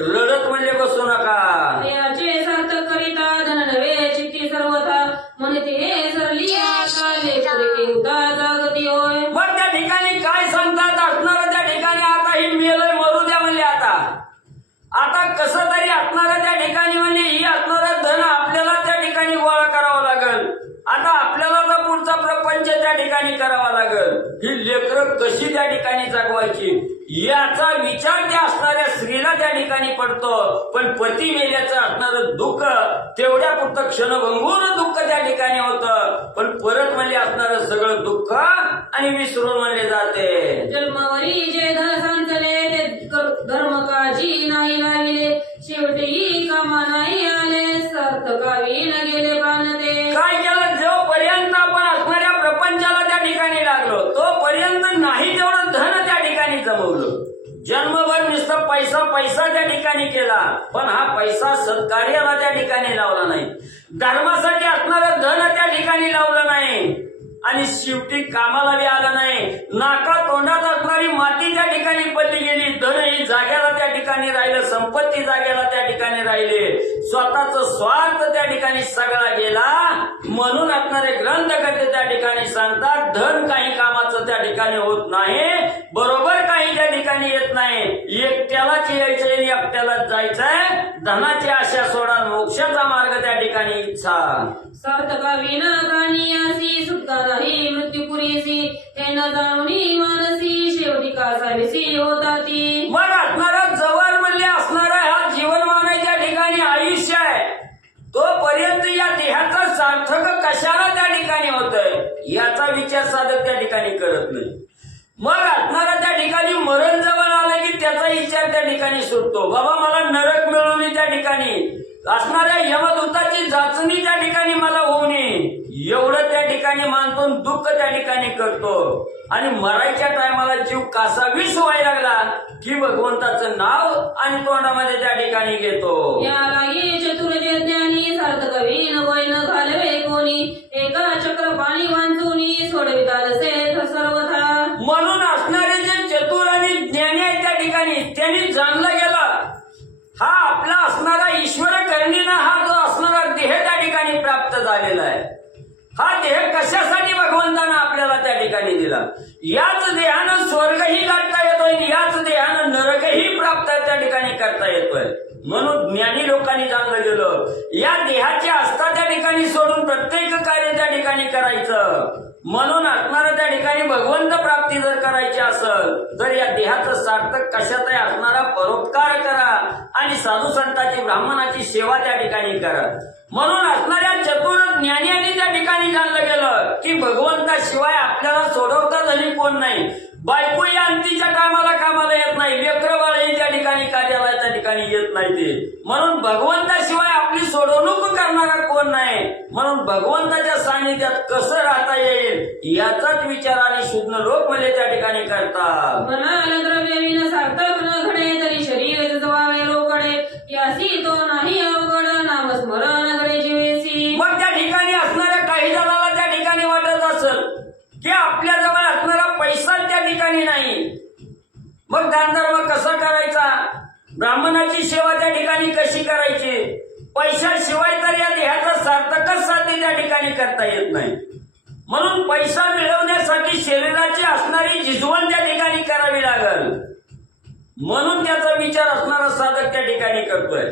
रडत म्हणले बसू नका. याचे सार्थ करिता धन नव्हे चित्ती सर्वथा म्हणते हे सरली काले पुरे उदा जागती होय. मग त्या ठिकाणी काय सांगतात असणार, त्या ठिकाणी आता ही मेलय मरू द्या म्हणले. आता कसं तरी असणारं त्या ठिकाणी म्हणजे ही असणारं धन आपल्याला त्या ठिकाणी गोळा करावं लागेल. आता आपल्याला तर पुढचा प्रपंच त्या ठिकाणी करावा लागेल. ही लेकरं कशी त्या ठिकाणी जगवायची याचा विचार त्या असणाऱ्या स्त्रीला त्या ठिकाणी पडतो. पण पती मेल्याचं असणारं दुःख तेवढ्या पुरतं क्षणभंगूर दुःख त्या ठिकाणी होतं, पण परत म्हणले असणारं सगळं दुःख आणि विसरून म्हणले जाते. जन्मावरी जे धन संचले ते धर्म काळजी नाही लाविले, शेवटी कामा नाही आले, सार्थकावी न गेले प्राण ते. काय केलं, जोपर्यंत आपण असणाऱ्या प्रपंचाला त्या ठिकाणी लागलो तोपर्यंत नाही तेवढं धन त्या ठिकाणी जमवलं. जन्मभर नुसतं पैसा पैसा त्या ठिकाणी केला, पण हा पैसा सत्कार्याला त्या ठिकाणी लावला नाही, धर्मासाठी असणारं धन त्या ठिकाणी लावलं नाही आणि शेवटी कामाला बी आलं नाही. नाका तोंडात असणारी माती त्या ठिकाणी पडली गेली, धन ही जाग्याला त्या ठिकाणी राहिलं, संपत्ती जाग्याला त्या ठिकाणी राहिले, स्वतःच स्वार्थ त्या ठिकाणी सगळा गेला. म्हणून असणारे ग्रंथकर्ते त्या ठिकाणी सांगतात धन काही कामाचं त्या ठिकाणी होत नाही, बरोबर काही त्या ठिकाणी येत नाही. एकट्यालाच यायचंय आणि एकट्यालाच जायचंय. धनाची आशा सोडा, मोक्षाचा मार्ग त्या ठिकाणी इच्छा. सार्थकावी न प्राणी असी सुटका नाही मृत्यूपुरीसी, हे न जाणूनी मानसी शेवटी कासावीसी होता ती. मग असणारा जवळ म्हणले असणारा हा जीवनमान आहे त्या ठिकाणी आयुष्य आहे, तोपर्यंत या देहाचा सार्थक कशाला त्या ठिकाणी होतंय याचा विचार साधक त्या ठिकाणी करत नाही. मग असणारा त्या ठिकाणी मरण जवळ आलं की त्याचा विचार त्या ठिकाणी सुटतो. बाबा मला नरक मिळवणे त्या ठिकाणी, असणाऱ्या यमदूताची जाचणी त्या ठिकाणी मला होऊ नये एवढं त्या ठिकाणी मानतो, दुःख त्या ठिकाणी करतो आणि मरायच्या टायमाला जीव कासावीस व्हायला लागला की भगवंताचं नाव आणि तोंडामध्ये त्या ठिकाणी घेतो. या लागी चतुर्जे ज्ञानी सार्थकवी न वय न घालवे कोणी, एका चक्र पाणी वांचुनी सोडवितात सेथ सर्वथा. म्हणून असणारे जे चतुर आणि ज्ञानी आहेत त्या ठिकाणी त्यांनी जाणलं गेलं हा आपला असणारा ईश्वर करणीनं हा जो असणारा देह त्या ठिकाणी प्राप्त झालेला आहे, हा देह कशासाठी भगवंतानं आपल्याला त्या ठिकाणी दिला. याच देहानं स्वर्गही गाठता येतोय, याच देहानं नरकही प्राप्त त्या ठिकाणी करता येतोय. म्हणून ज्ञानी लोकांनी जाणलं गेलं या देहाची आस्था त्या ठिकाणी सोडून प्रत्येक कार्य त्या ठिकाणी करायचं. म्हणून असणारं त्या ठिकाणी भगवंत प्राप्ती जर करायची असेल तर या देहाचं सार्थक कशातही असणारा परोपकार करा आणि साधू संतांची ब्राह्मणाची सेवा त्या ठिकाणी करा. म्हणून असणाऱ्या चतुर ज्ञानी त्या ठिकाणी जाणलं गेलं की भगवंताशिवाय आपल्याला सोडवता झाली कोण नाही. बायको या अंतीच्या कामाला कामाला येत नाही, लेकरं बाळही त्या ठिकाणी कार्याला त्या ठिकाणी येत नाही ते. म्हणून भगवंताशिवाय आपली सोडवणूक करणारा कोण नाही. म्हणून भगवंताच्या सानिध्यात कसं राहता येईल याचाच विचार आणि शुद्ध लोक म्हणजे त्या ठिकाणी करतात. मनान द्रव्य विन सार्थक न घडे, तरी शरीर जवावे लोकडे, यासी तो नाही अवघड नामस्मरण घडे जीवेसी. मग त्या ठिकाणी असणाऱ्या काही जणाला त्या ठिकाणी वाटत असेल की आपल्या जवळ असणारा पैसा त्या ठिकाणी नाही, मग दानधर्म कसा करायचा, ब्राह्मणाची सेवा त्या ठिकाणी कशी करायची, पैशाशिवाय तर या देहाचा सार्थकच साध्य त्या ठिकाणी करता येत नाही. म्हणून पैसा मिळवण्यासाठी शरीराची असणारी झिजवण त्या ठिकाणी करावी लागेल. म्हणून त्याचा विचार असणारा साधक त्या ठिकाणी करतोय.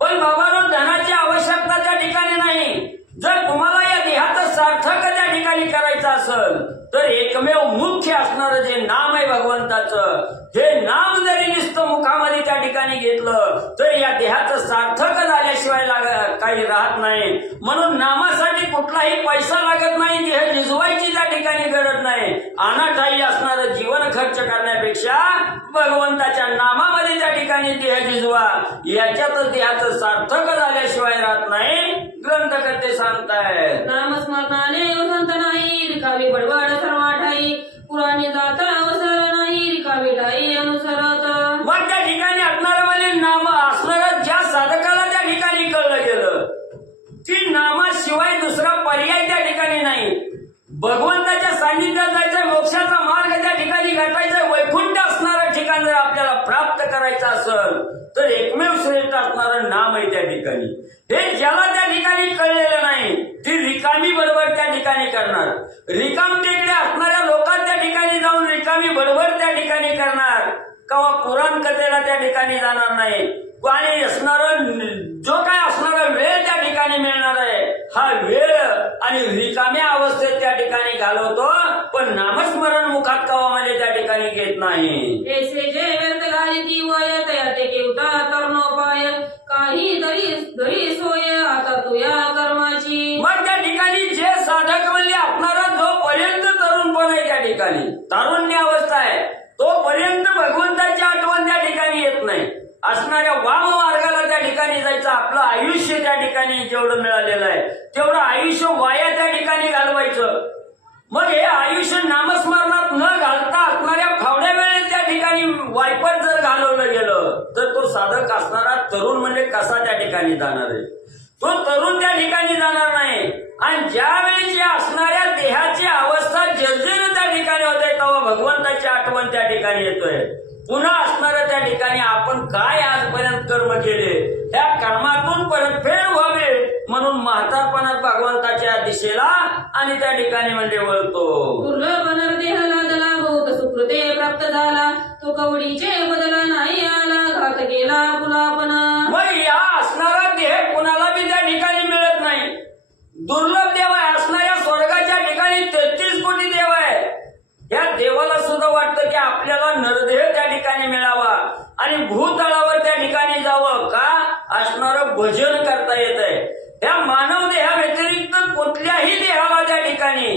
पण बाबांनो धनाची आवश्यकता त्या ठिकाणी नाही. जर तुम्हाला या देहाचं सार्थक त्या ठिकाणी करायचं असेल तर एकमेव मुख्य असणारं जे नाम आहे भगवंताचं. हे नाम जरी नुसतं मुखामध्ये त्या ठिकाणी घेतलं तर या देहाचं सार्थक झाल्याशिवाय काही राहत नाही. म्हणून नामासाठी कुठलाही पैसा लागत नाही, देह झिजवायची त्या ठिकाणी गरज नाही. अनाठाई असणारं जीवन खर्च करण्यापेक्षा भगवंताच्या नामामध्ये त्या ठिकाणी देह झिजवा. याच्यातच देहाचं सार्थक झाल्याशिवाय राहत नाही. ग्रंथकर्ते सांगतायत नामस्मरणाने वसंत नाही, रिकामी बडबड सर्वाठाई. पुराणी जात अवसर नाही, रिकामी ठाई अनुसरत. मग त्या ठिकाणी असणाऱ्या नाम असणारं ज्या साधकाला त्या ठिकाणी कळलं गेलं की नामाशिवाय दुसरा पर्याय त्या ठिकाणी नाही. भगवंताच्या सान्निध्यात जायचं, मोक्षाचा मार्ग त्या ठिकाणी गाठायचा, वैकुंठ असणारं ठिकाण जर आपल्याला प्राप्त करायचं असेल तर एकमेव श्रेष्ठ असणारं नाम आहे त्या ठिकाणी. हे ज्याला त्या ठिकाणी कळलेलं नाही ती रिकामी बडबड त्या ठिकाणी करणार. रिकाम टेकडे असणाऱ्या लोकांना त्या ठिकाणी जाऊन रिकामी बडबड त्या ठिकाणी करणार, किंवा पुराण कथेला त्या ठिकाणी जाणार नाही. आणि असणारं जो काय असणारा वेळ त्या ठिकाणी मिळणार आहे हा वेळ आणि रिकाम्या अवस्थेत त्या ठिकाणी घालवतो, पण नामस्मरण मुखात कवामध्ये त्या ठिकाणी घेत नाही. ऐसे जे व्यर्थ घाली ती वय तया ते केवटा तरुणोपाय. काही तरी सोय आता तुया कर्माची. मग त्या ठिकाणी जे साधक म्हणजे असणारा जोपर्यंत तरुणपण आहे त्या ठिकाणी तारुण्य अवस्था आहे तोपर्यंत भगवंताची आठवण त्या ठिकाणी येत नाही. असणाऱ्या वाम मार्गाला त्या ठिकाणी जायचं, आपलं आयुष्य त्या ठिकाणी जेवढं मिळालेलं आहे तेवढं आयुष्य वाया त्या ठिकाणी घालवायचं. मग हे आयुष्य नामस्मरणात न घालता असणाऱ्या फावड्या वेळेत त्या ठिकाणी वायपट जर घालवलं गेलं तर तो साधक असणारा तरुण म्हणजे कसा त्या ठिकाणी जाणार आहे? तो तरुण त्या ठिकाणी जाणार नाही. आणि ज्या वेळेची असणाऱ्या देहाची अवस्था जर्जर त्या ठिकाणी होते तेव्हा भगवंताची आठवण त्या ठिकाणी येतोय. पुन्हा असणाऱ्या त्या ठिकाणी आपण काय आजपर्यंत कर्म केले त्या कर्मातून परतफेड व्हावे म्हणून म्हातारपणात भगवंताच्या दिशेला आणि त्या ठिकाणी म्हणजे वळतो. दुर्लभ नरदेहाला दला बहुत सुकृते प्राप्त झाला. तो कवडीचे बदल नाही आला, घात केला पुलापणा. मग या असणारा देह कुणाला बी त्या ठिकाणी मिळत नाही. दुर्लभ देव आहे. असणाऱ्या स्वर्गाच्या ठिकाणी 33 कोटी देव आहे. या देवाला सुद्धा वाटतं की आपल्याला नरदेह त्या ठिकाणी मिळावा आणि भूतळावर त्या ठिकाणी जावं. का? असणारं भजन करता येत आहे. त्या मानव देहा व्यतिरिक्त कुठल्याही देहाला त्या ठिकाणी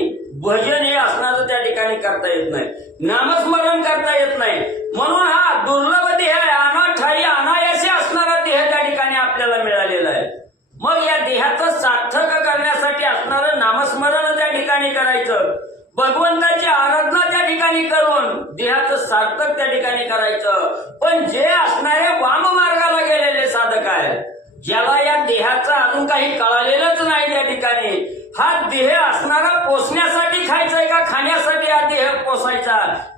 भजन हे असणारं त्या ठिकाणी करता येत नाही, नामस्मरण करता येत नाही. म्हणून हा दुर्लभ देह आहे, अनाठाई अनायासे असणारा देह त्या ठिकाणी आपल्याला मिळालेला आहे. मग या देहाचं सार्थक करण्यासाठी असणारं नामस्मरण त्या ठिकाणी करायचं, भगवंताची आराधना त्या ठिकाणी करून देहाचं सार्थक त्या ठिकाणी करायचं. पण जे असणारे वाम मार्गाला गेलेले साधक आहेत, ज्याला या देहाचं अजून काही कळालेलंच नाही त्या ठिकाणी, हा देह असणारा पोसण्यासाठी खायचाय का खाण्यासाठी हा देह पोसायचा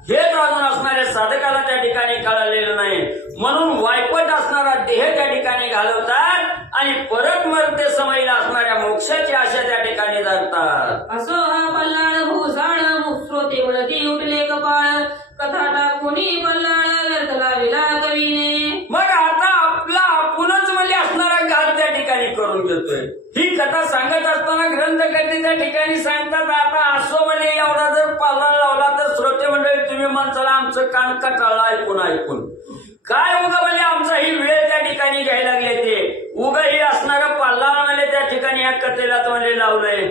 हेच अजून असणाऱ्या साधकाला त्या ठिकाणी कळालेलं नाही. म्हणून वायपट असणारा देह त्या ठिकाणी घालवतात आणि परत मरते समयला असणाऱ्या मोक्षाची आशा त्या ठिकाणी धरतात. असो हा पल्लाळ भूसाळ श्रोते वळती उठले कपाळ. कथा टाकुनी पल्लाळ व्यर्थ लाविला कवीने. मग आता आपला आपणच म्हणजे असणारा घात त्या ठिकाणी करून घेतोय. ही कथा सांगत असताना ग्रंथकर्ते त्या ठिकाणी सांगतात आता असो म्हणजे एवढा जर पल्ला लावला तर श्रोते मंडळी तुम्ही म्हणसाल आमचं कान कटाळलं ऐकून काय उगा म्हणजे आमचा ही वेळ त्या ठिकाणी घ्यायला लागले ते उगा ही असणारं पल्ला म्हणजे त्या ठिकाणी या कथेला म्हणजे लावलंय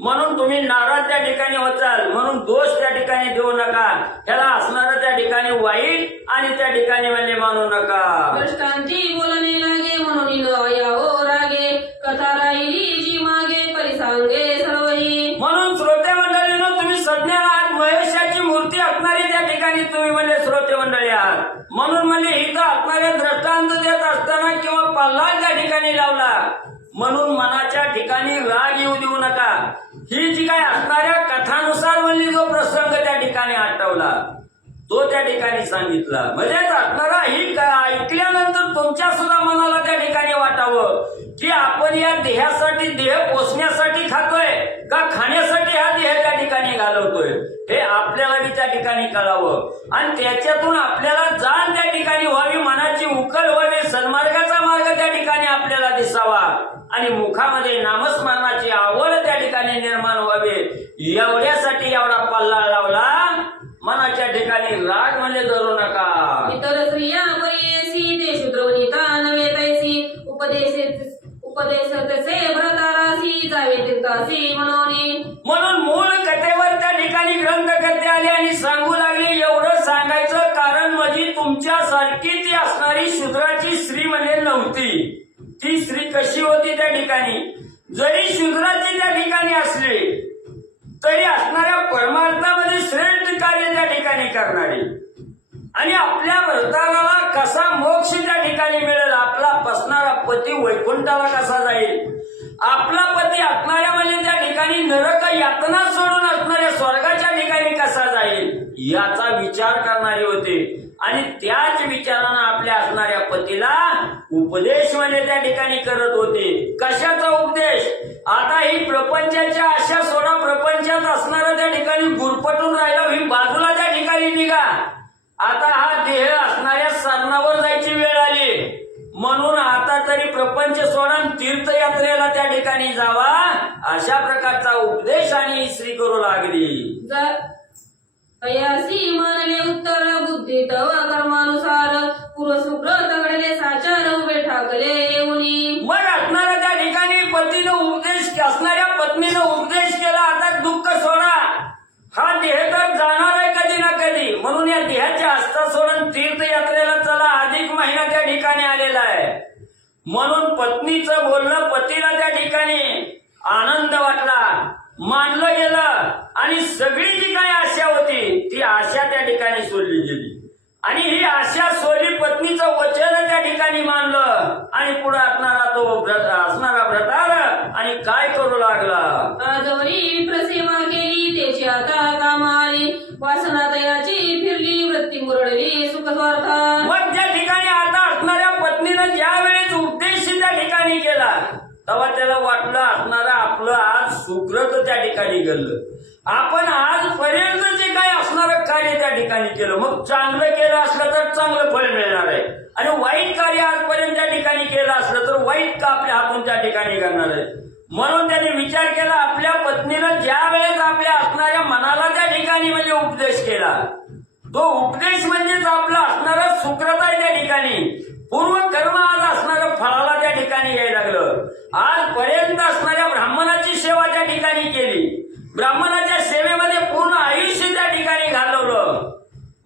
म्हणून तुम्ही नाराज त्या ठिकाणी होताल म्हणून दोष त्या ठिकाणी देऊ नका. त्याला असणारं त्या ठिकाणी वाईट आणि त्या ठिकाणी म्हणजे मानू नका. दृष्टांती बोलणे लागे म्हणून यावो रागे. कथा राहिली जी मागे परिसांगे सर्वही. म्हणून श्रोते मंडळीनं तुम्ही सज्ञ आहात, महेशाची मूर्ती असणारी त्या ठिकाणी तुम्ही म्हणजे श्रोते मंडळी आहात. म्हणून म्हणजे इथं असणारे दृष्टांत देत असताना किंवा पल्ला त्या ठिकाणी लावला म्हणून मनाच्या ठिकाणी राग येऊ देऊ नका. ही जी काय असणाऱ्या कथानुसार म्हणजे जो प्रसंग त्या ठिकाणी आठवला तो त्या ठिकाणी सांगितला म्हणजे असणारा ही ऐकल्यानंतर तुमच्या सुद्धा मनाला त्या ठिकाणी वाटावं की आपण या देहासाठी देह पोसण्यासाठी खातोय का खाण्यासाठी हा देह त्या ठिकाणी घालवतोय हे आपल्याला बी त्या ठिकाणी कळावं आणि त्याच्यातून आपल्याला जाण त्या ठिकाणी व्हावी, मनाची उकल व्हावी, सन्मार्गाचा मार्ग त्या ठिकाणी आपल्याला दिसावा आणि मुखामध्ये नामस्मरणाची आवड त्या ठिकाणी निर्माण व्हावी. एवढ्यासाठी एवढा पल्ला लावला मनाच्या ठिकाणी राग म्हणजे धरू नका. इतर स्त्रिया परियेसी ते शूद्रवनिता नव्हे तैसी उपदेशतसे व्रतारासी जावे तीर्थासी म्हणून मूळ कथेवर त्या ठिकाणी ग्रंथकर्ते आले आणि सांगू लागले. एवढं सांगायचं कारण म्हणजे तुमच्यासारखी ती असणारी शूद्राची स्त्री म्हणजे नव्हती. ती स्त्री कशी होती त्या ठिकाणी, जरी शूद्राची त्या ठिकाणी असली तरी असणाऱ्या परमार्थामध्ये श्रेष्ठ कार्य त्या ठिकाणी करणारी आणि आपल्या व्रताला कसा मोक्ष त्या ठिकाणी मिळेल, आपला पसणारा पती वैकुंठाला कसा जाईल, आपला पती असणाऱ्या म्हणजे त्या ठिकाणी नरक यातना सोडून असणाऱ्या स्वर्गाच्या ठिकाणी कसा जाईल याचा विचार करणारे होते. आणि त्याच विचारानं आपल्या असणाऱ्या पतीला उपदेश म्हणजे त्या ठिकाणी करत होते. कशाचा उपदेश? आता ही प्रपंचाच्या आशा सोडा, प्रपंचात असणारा त्या ठिकाणी गुरपटून राहिला, ही बाजूला त्या ठिकाणी निघा. आता हा देह असणाऱ्या सरणावर जायची वेळ आली. म्हणून आता तरी प्रपंच सोडून तीर्थयात्रेला त्या ठिकाणी जावा, अशा प्रकारचा उपदेश आणि स्त्री करू लागली. तयासी मानले उत्तर बुद्धी तव कर्मानुसार पुरसुकृत घडले साचार उभे ठाकले येऊनी. मग असणाऱ्या त्या ठिकाणी पतीनं उपदेश, असणाऱ्या पत्नीनं उपदेश केला. आता दुःख सोडा, हा देह तर जाणार आहे कधी ना कधी, म्हणून या देहाच्या आस्था सोडून तीर्थयात्रेला चला. अधिक महिना त्या ठिकाणी आलेला आहे. म्हणून पत्नीचं बोलणं पतीला त्या ठिकाणी आनंद वाटला, मानलं गेलं आणि सगळी जी काही आशा होती ती आशा त्या ठिकाणी सोडली गेली. आणि ही आशा सोडली, पत्नीचं वचन त्या ठिकाणी मानलं आणि पुढे असणारा तो असणारा व्रतार आणि काय करू लागला. आजवरी प्रसेवा केली त्याची आता काम आली, वासना तयाची फिरली वृत्ती मुरडली सुख स्वार्थ. मग ज्या ठिकाणी आता असणाऱ्या पत्नीनं ज्या वेळेस उपदेश त्या ठिकाणी केला तेव्हा त्याला वाटलं असणारा आपलं आज सुकृत त्या ठिकाणी घडलं, आपण आजपर्यंत जे काही असणारं कार्य त्या ठिकाणी केलं, मग चांगलं केलं असलं तर चांगलं फळ मिळणार आहे आणि वाईट कार्य आजपर्यंत त्या ठिकाणी केलं असलं तर वाईट का आपल्या हातून त्या ठिकाणी करणार आहे. म्हणून त्याने विचार केला, आपल्या पत्नीनं ज्या वेळेस आपल्या असणाऱ्या मनाला त्या ठिकाणी म्हणजे उपदेश केला, तो उपदेश म्हणजेच आपला असणारा सुकृत आहे त्या ठिकाणी, पूर्व कर्म आज असणारं फळाला त्या ठिकाणी यायला लागलं. आजपर्यंत असणाऱ्या ब्राह्मणाची सेवा त्या ठिकाणी केली, ब्राह्मणाच्या सेवेमध्ये पूर्ण आयुष्य त्या ठिकाणी घालवलं.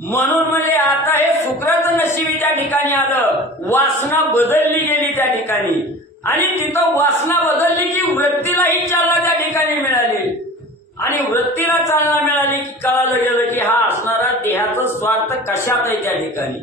म्हणून म्हणजे आता हे सुकृत नशिबी त्या ठिकाणी आलं, वासना बदलली गेली त्या ठिकाणी आणि तिथं वासना बदलली की वृत्तीलाही चालना त्या ठिकाणी मिळाली आणि वृत्तीला चालना मिळाली की कळालं गेलं की हा असणारा देहाचा स्वार्थ कशात आहे. त्या ठिकाणी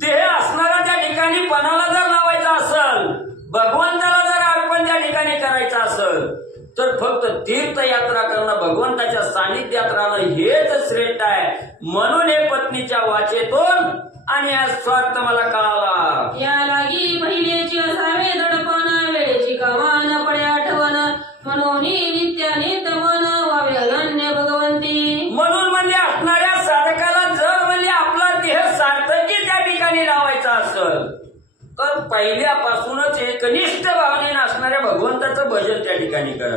देह असणारा त्या ठिकाणी पणाला जर लावायचा असेल, भगवंताला जर अर्पण त्या ठिकाणी करायचं असेल तर फक्त तीर्थयात्रा करणं, भगवंताच्या सानिध्यात राहणं हेच श्रेष्ठ आहे. म्हणून हे पत्नीच्या वाचेतून आणि हा स्वार्थ मला कळाला. या लागी महिलेची असावे दडपण, वेळेची कामान पडे आठवण, म्हणून नित्यानित मन व्हावे अनन्य भगवंती. म्हणून म्हणजे असणाऱ्या साधकाला जर म्हणजे आपला देह सार्थकी त्या ठिकाणी लावायचा असेल तर पहिल्यापासूनच एकनिष्ठ भावनेनं असणाऱ्या भगवंताचं भजन त्या ठिकाणी करा.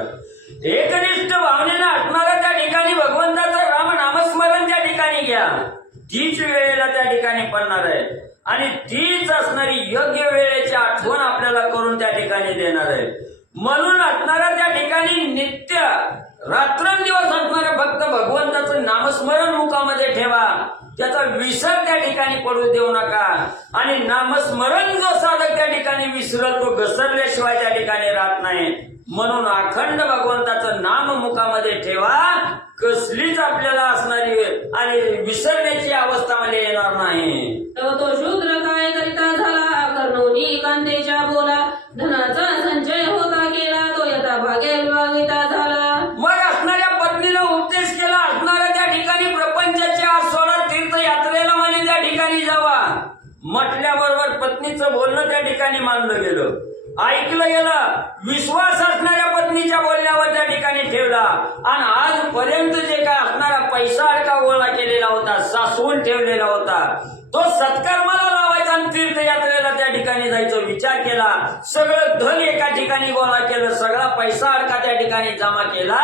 एकनिष्ठ भावनेनं असणाऱ्या त्या ठिकाणी भगवंताचं राम नामस्मरण त्या ठिकाणी घ्या. तीच वेळेला त्या ठिकाणी पडणार आहे आणि तीच असणारी योग्य वेळेची आठवण आपल्याला करून त्या ठिकाणी देणार आहे. म्हणून असणाऱ्या त्या ठिकाणी नित्य रात्रंदिवस असणाऱ्या भक्त भगवंताचं नामस्मरण मुखामध्ये ठेवा, त्याचा विसर त्या ठिकाणी पडू देऊ नका. आणि नामस्मरण जो साधक त्या ठिकाणी विसरल तो घसरल्याशिवाय त्या ठिकाणी राहत नाही. म्हणून अखंड भगवंताचं नाम मुखामध्ये ठेवा, कसलीच आपल्याला असणारी आणि विसरण्याची अवस्था मध्ये येणार नाही. तो शूद्र काय करिता झाला, कर्णोनी कांतेच्या बोला, धनाचा संचय होता केला, तो यथा भागे विभागिता झाला. मग असणाऱ्या पत्नीला उपदेश केला, असणाऱ्या त्या ठिकाणी प्रपंचाच्या आज सोडा तीर्थयात्रेला म्हणे त्या ठिकाणी जावा म्हटल्याबरोबर पत्नीचं बोलणं त्या ठिकाणी मानलं गेलं, ऐकलं गेलं, विश्वास असणाऱ्या पत्नीच्या बोलण्यावर त्या ठिकाणी ठेवला आणि आजपर्यंत जे काय असणारा पैसा अडका गोळा केलेला होता, साचवून ठेवलेला होता, तो सत्कर्माला लावायचा आणि तीर्थयात्रेला त्या ठिकाणी जायचा विचार केला. सगळं धन एका ठिकाणी गोळा केलं, सगळा पैसा अडका त्या ठिकाणी जमा केला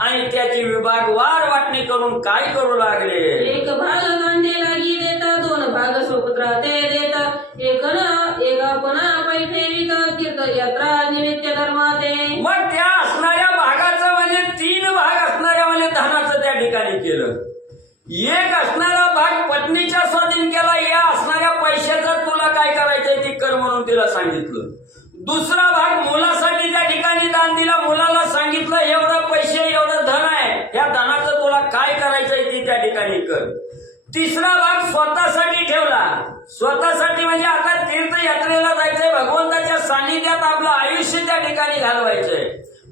आणि त्याची विभागवार वाटणी करून काय करू लागले. एक भाग गांधी लागी देता, दोन भाग सुपुत्रा ते देता, एक आपण पैठेवीत तीर्थयात्रा निमित्त धर्माते. मग त्या असणाऱ्या भागाचं म्हणजे 3 भाग असणाऱ्या म्हणजे धनाचं त्या ठिकाणी केलं. एक असणारा भाग पत्नीच्या स्वाधीन केला, या असणाऱ्या पैशाचं तुला काय करायचंय ते कर म्हणून तिला सांगितलं. दुसरा भाग मुलासाठी त्या ठिकाणी दान दिला, मुलाला सांगितलं एवढं पैसे एवढं धन आहे, या धनाचं तुला काय करायचंय ते त्या ठिकाणी कर. तिसरा भाग स्वतःसाठी ठेवला. स्वतःसाठी म्हणजे आता तीर्थयात्रेला जायचंय, भगवंताच्या सानिध्यात आपलं आयुष्य त्या ठिकाणी घालवायचंय.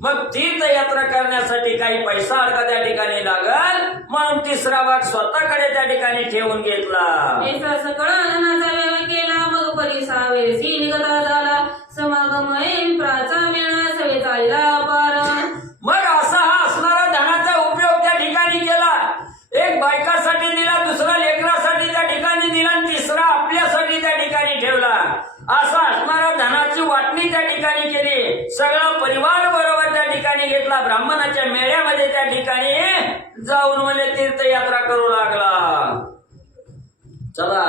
मग तीर्थयात्रा करण्यासाठी काही पैसा अडका त्या ठिकाणी लागल म्हणून तिसरा भाग स्वतःकडे त्या ठिकाणी ठेवून घेतला. ऐसा सकळ धनाचा व्यय केला, मग परिसावे सी निगता झाला, समागम विप्राचा मेळा सवे चालला पार. मग असा हा असणारा धनाचा उपयोग त्या ठिकाणी केला. एक बायकासाठी दिला, दुसरा लेकरासाठी त्या ठिकाणी दिला आणि तिसरा आपल्यासाठी त्या ठिकाणी ठेवला. असा असणारा धनाची वाटणी त्या ठिकाणी केली. सगळा परिवार बरोबर त्या ठिकाणी घेतला. ब्राह्मणाच्या मेळ्यामध्ये त्या ठिकाणी जाऊन म्हणजे तीर्थयात्रा करू लागला. चला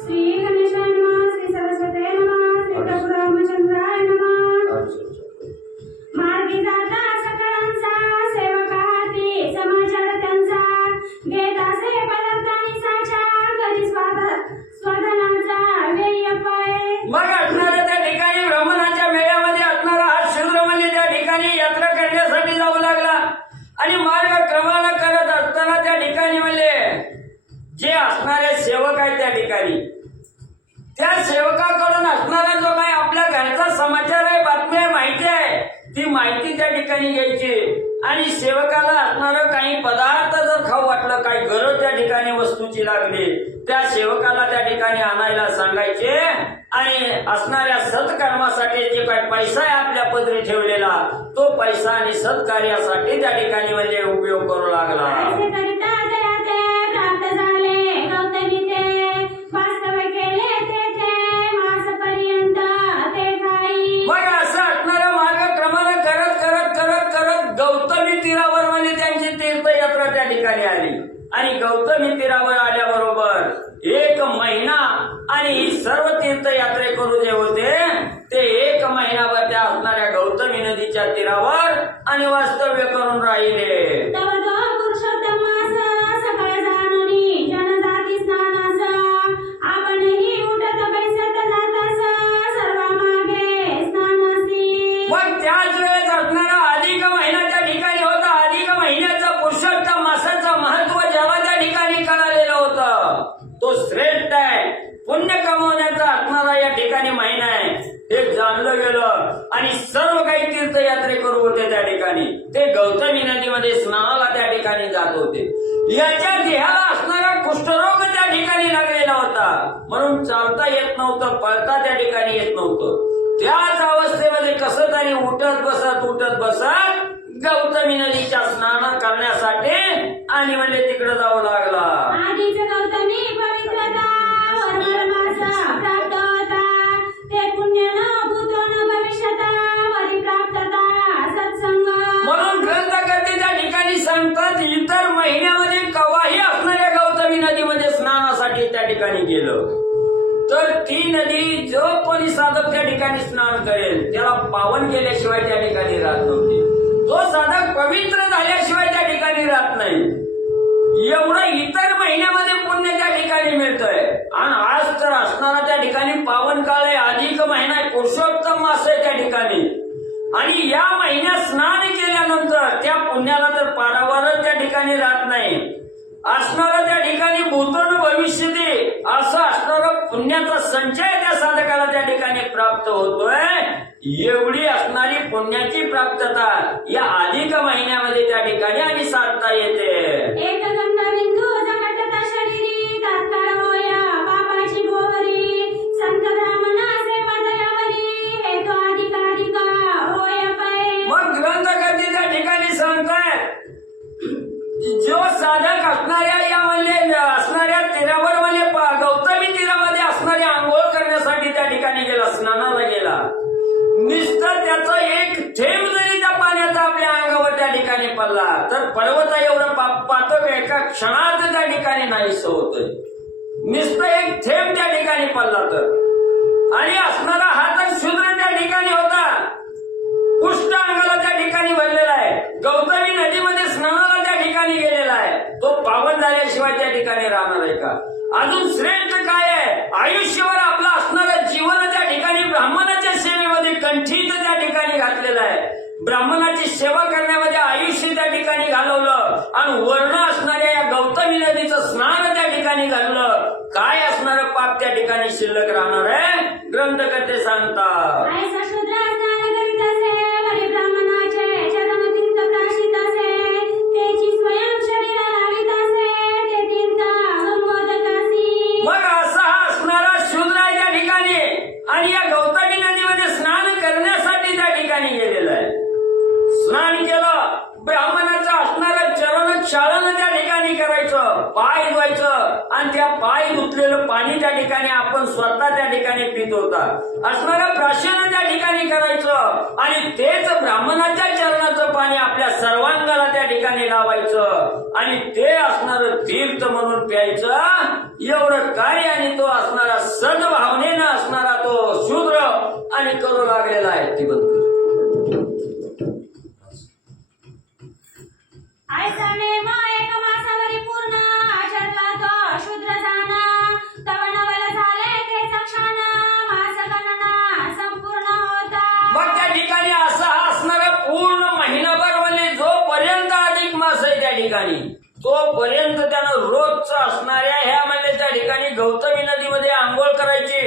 श्री गणेशाय नमः, श्री सरस्वतीय नमः, श्री प्रभू रामचंद्राय नमः. मार्गी जाता सकळांचा सेवका हाती समाचार त्यांचा, घेत असे पदार्थांनी साचा, कधी स्वाधनाचा व्यय पाय. मग असणारा त्या ठिकाणी ब्राह्मणाच्या मेळ्यामध्ये असणारा हा शूद्र म्हणजे त्या ठिकाणी यात्रा करण्यासाठी जाऊ लागला. आणि मार्ग क्रमानं करत असताना त्या ठिकाणी म्हणजे जे असणारे सेवक आहेत त्या ठिकाणी त्या सेवकाकडून असणारा जो काही आपल्या घरचा समाचार आहे, बातमी आहे, माहिती आहे, ती माहिती त्या ठिकाणी घ्यायची. आणि सेवकाला असणारं काही पदार्थ जर खाऊ वाटलं, काही गरज त्या ठिकाणी वस्तूची लागली, त्या सेवकाला त्या ठिकाणी आणायला सांगायचे. आणि असणाऱ्या सत्कर्मासाठी जे काही पैसा आहे आपल्या पदरी ठेवलेला, तो पैसा आणि सत्कार्यासाठी त्या ठिकाणी म्हणजे उपयोग करू लागला. असे करिता दयाते प्राप्त झाले गौतमी ते, वास्तव केले तेथे मासपर्यंत ते ठाई. मग असं असणारा मार्ग क्रमानं करत करत करत करत गौतमी तीरावर म्हणजे त्यांची तीर्थयात्रा त्या ठिकाणी आली. आणि गौतमी तीरावर आल्याबरोबर 1 महिना आणि ही सर्व तीर्थयात्रेकरू जे होते ते 1 महिनाभर त्या असणाऱ्या गौतमी नदीच्या तीरावर आणि वास्तव्य करून राहिले. तव तो पुरुषोत्तमास सकळ जाणूनी जनजाती स्नानास, आपणही उठत बैसत जातास सर्वामागे स्नानासी. पण त्याच वेळेस असणारा अधिक महिना त्या ठिकाणी होता. अधिक महिन्याचं पुरुषोत्तम मासाचं महत्व जेव्हा त्या ठिकाणी कळालेलं होतं, तो श्रेष्ठ आहे, पुण्य कमवण्याचा असणारा या ठिकाणी महिना आहे हे जाणलं गेलं. आणि सर्व काही तीर्थयात्रेकरू होते त्या ठिकाणी, ते गौतमी नदीमध्ये स्नानाला त्या ठिकाणी जात होते. याच्या देहाला असणारा कुष्ठरोग त्या ठिकाणी लागलेला होता, म्हणून चालता येत नव्हतं, पळता त्या ठिकाणी येत नव्हतं. त्याच अवस्थेमध्ये कसं तरी उठत बसत गौतमी नदीच्या स्नान करण्यासाठी आणि म्हणजे तिकडे जाऊ लागला. आधीच गौतमी पवित्रता वरमास प्राप्त होता, ते पुण्य न भूतो न भविष्यता वरी प्राप्तता सत्संग. म्हणून ग्रंथकर्ते त्या ठिकाणी सांगतात, इतर महिन्यामध्ये कवाही असणाऱ्या गौतमी नदीमध्ये स्नानासाठी त्या ठिकाणी गेलं तर ती नदी जो कोणी साधक त्या ठिकाणी स्नान करेल त्याला पावन केल्याशिवाय त्या ठिकाणी राहत नव्हती. तो साधक पवित्र झाल्याशिवाय त्या ठिकाणी राहत नाही. एवढं इतर महिन्यामध्ये पुण्य त्या ठिकाणी मिळतंय. आणि आज तर असणारा त्या ठिकाणी पावन काळ आहे, अधिक महिना आहे, पुरुषोत्तम मास आहे त्या ठिकाणी. आणि या महिन्यात स्नान केल्यानंतर त्या पुण्याला तर पारावरच त्या ठिकाणी राहत नाही. असणारा त्या ठिकाणी भूतन भविष्यती असं असणारं पुण्याचा संचय त्या साधकाला त्या ठिकाणी प्राप्त होतोय. एवढी असणारी पुण्याची प्राप्तता या अधिक महिन्यामध्ये त्या ठिकाणी आणि साधता येते. एक गंगाबिंदू जगटता शरीरी तात्काळ होया पापाची गोवरी संत ब्राह्मणाचे पदयावरी हे तो अधिकाधिका होय पै. मग ग्रंथकर्ते त्या ठिकाणी सांगताय जो साधक असणाऱ्या या म्हणजे असणाऱ्या तीरावर म्हणजे गौतमी तीरामध्ये असणाऱ्या आंघोळ करण्यासाठी त्या ठिकाणी गेला, स्नानाला गेला, नुसतं त्याचा एक थेंब जरी त्या पाण्याचा आपल्या अंगावर त्या ठिकाणी पडला तर पर्वता एवढं पातळ एका क्षणात त्या ठिकाणी नाहीसं होतंय. नुसतं एक थेंब त्या ठिकाणी पडला तर. आणि असणारा हा तर शूद्र त्या ठिकाणी होता, पुष्ट अंगाला त्या ठिकाणी भरलेला आहे, गौतमी नदीमध्ये स्नानाला त्या ठिकाणी गेलेला आहे, तो पावन झाल्याशिवाय त्या ठिकाणी राहणार आहे का? अजून श्रेष्ठ काय आहे, आयुष्यभर आपलं असणारं जीवन त्या ठिकाणी ब्राह्मणाच्या सेवेमध्ये कंठीत त्या ठिकाणी घातलेलं आहे, ब्राह्मणाची सेवा करण्यामध्ये आयुष्य त्या ठिकाणी घालवलं आणि वर्ण असणाऱ्या या गौतमी नदीचं स्नान त्या ठिकाणी घालवलं, काय असणारं पाप त्या ठिकाणी शिल्लक राहणार आहे? ग्रंथकर्ते सांगतात ऐसा शूद्र स्नान करीत असे वरी ब्राह्मणाचे चरण तीर्थ प्राशित असे त्याची स्वयं शरीरा लावित असे ते तीर्थ गंगोदकासी. मग असा हा असणारा शूद्र आहे त्या ठिकाणी आणि या गौतमी नदीमध्ये स्नान करण्यासाठी त्या ठिकाणी गेलेला आहे. स्नान केलं, ब्राह्मणाचं असणारं चरण क्षालन त्या ठिकाणी करायचं, पाय धुवायचं आणि त्या पाय धुतलेलं पाणी त्या ठिकाणी आपण स्वतः त्या ठिकाणी पित होता, असणारं प्राशन त्या ठिकाणी करायचं आणि तेच ब्राह्मणाच्या चरणाचं पाणी आपल्या सर्वांगाला त्या ठिकाणी लावायचं आणि ते असणारं तीर्थ म्हणून प्यायचं. एवढं कार्य आणि तो असणारा सद्भावनेनं असणारा तो शूद्र आणि करू लागलेला आहे. ती बंद ऐसा नेम एक मासावरी पूर्ण आचरला तो शूद्र जाना तव नवल झाले ते चक्षण मास गणना संपूर्ण होता. मग त्या ठिकाणी असा हा असणारा पूर्ण महिनाभर म्हणजे जोपर्यंत अधिक मास आहे त्या ठिकाणी तोपर्यंत त्यानं रोजचं असणाऱ्या ह्या म्हणजे त्या ठिकाणी गौतमी नदीमध्ये आंघोळ करायची,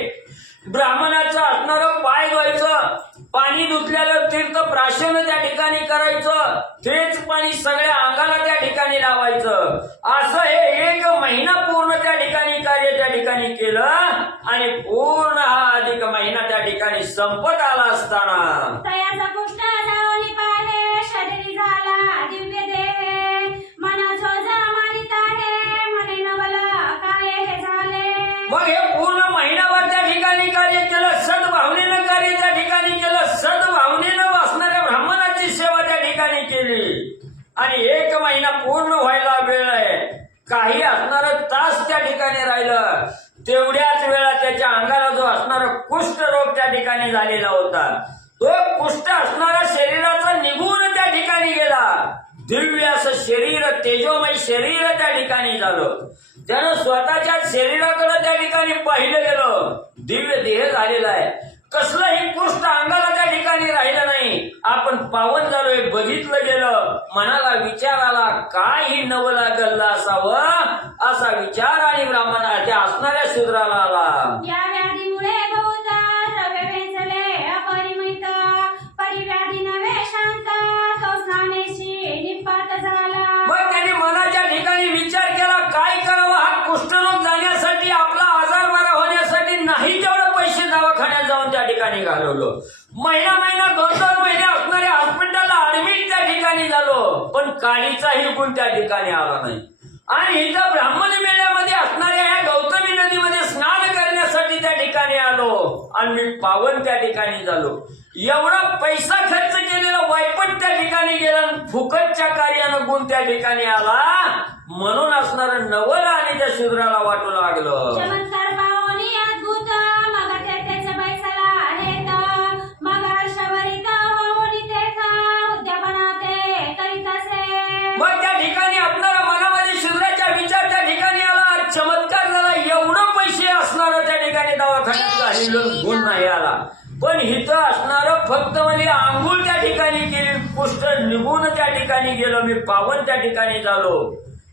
ब्राह्मणाचं असणारं पाय धुवायचं, पाणी धुतलेलं तीर्थ प्राशन त्या ठिकाणी करायचं, तेच पाणी सगळ्या अंगाला त्या ठिकाणी लावायचं. असं हे एक महिना पूर्ण त्या ठिकाणी कार्य त्या ठिकाणी केलं आणि पूर्ण हा अधिक महिना त्या ठिकाणी संपत आला असताना तयाचा पुष्ट जावली पाहे शरीरी झाला दिव्य देहे मनाचो मानित आहे मने नवल काय हे झाले. मग हे पूर्ण महिनाभर त्या ठिकाणी कार्य केलं, सद्भावनेनं कार्य त्या ठिकाणी केलं, सद्भावनेनं असणाऱ्या ब्राह्मणाची सेवा त्या ठिकाणी केली आणि एक महिना पूर्ण व्हायला वेळ आहे, काही असणारं तास त्या ठिकाणी राहिलं, तेवढ्याच वेळा त्याच्या अंगाला जो असणारा कुष्ठ रोग त्या ठिकाणी झालेला होता तो कुष्ठ असणारा शरीराचा निघून त्या ठिकाणी गेला. दिव्य असं शरीर, तेजोमय शरीर त्या ठिकाणी झालं. त्यानं स्वतःच्या शरीराकडे त्या ठिकाणी पाहिलं गेलं, दिव्य देह झालेला आहे, कसलंही कुष्ठ अंगाला त्या ठिकाणी राहिलं नाही. आपण पावन झालोय बघितलं गेलं, मनाला विचार आला काय ही नवला गल्ला असावं असा विचार आणि ब्राह्मणा त्या असणाऱ्या शूद्राला आला. या व्याधीमुळे बहुत द्रव्य वेचले अपरिमित परिव्याधी नव्हे शांत तो स्नानेशी निपात झाला. मग त्याने मनाच्या ठिकाणी विचार केला काय करावं, हा कुष्ठरोग जाण्यासाठी आपला आजार बरा होण्यासाठी नाही तेवढं पैसे दवाखान्यात जाऊन त्या ठिकाणी घालवलं, महिना 2-2 महिने असणाऱ्या हॉस्पिटलला ऍडमिट त्या ठिकाणी झालो, पण काळीचाही गुण त्या ठिकाणी आला नाही. आणि इथं ब्राह्मण मेळ्यामध्ये असणाऱ्या ह्या गौतमी नदीमध्ये स्नान करण्यासाठी त्या ठिकाणी आलो आणि मी पावन त्या ठिकाणी झालो. एवढा पैसा खर्च केलेला वायपट त्या ठिकाणी गेला, फुकटच्या कार्यानं गुण त्या ठिकाणी आला, म्हणून असणारं नवल आणि त्या शूद्राला वाटू लागलं. चमत्कार पाहुणी अद्भुत मग त्याच्या बैसाला आहेत मग हर्षभरित होऊन तेथ उद्यापना ते करीत असे. मग त्या ठिकाणी आपल्याला मनामध्ये शूद्राचा विचार त्या ठिकाणी आला, चमत्कार झाला, एवढं पैसे असणारं त्या ठिकाणी दवाखान्यात झालेलं गुण नाही आला, पण इथं असणारं फक्त म्हणजे आंघोळ त्या ठिकाणी केली, कुष्ठ निघून त्या ठिकाणी गेलो, मी पावन त्या ठिकाणी झालो.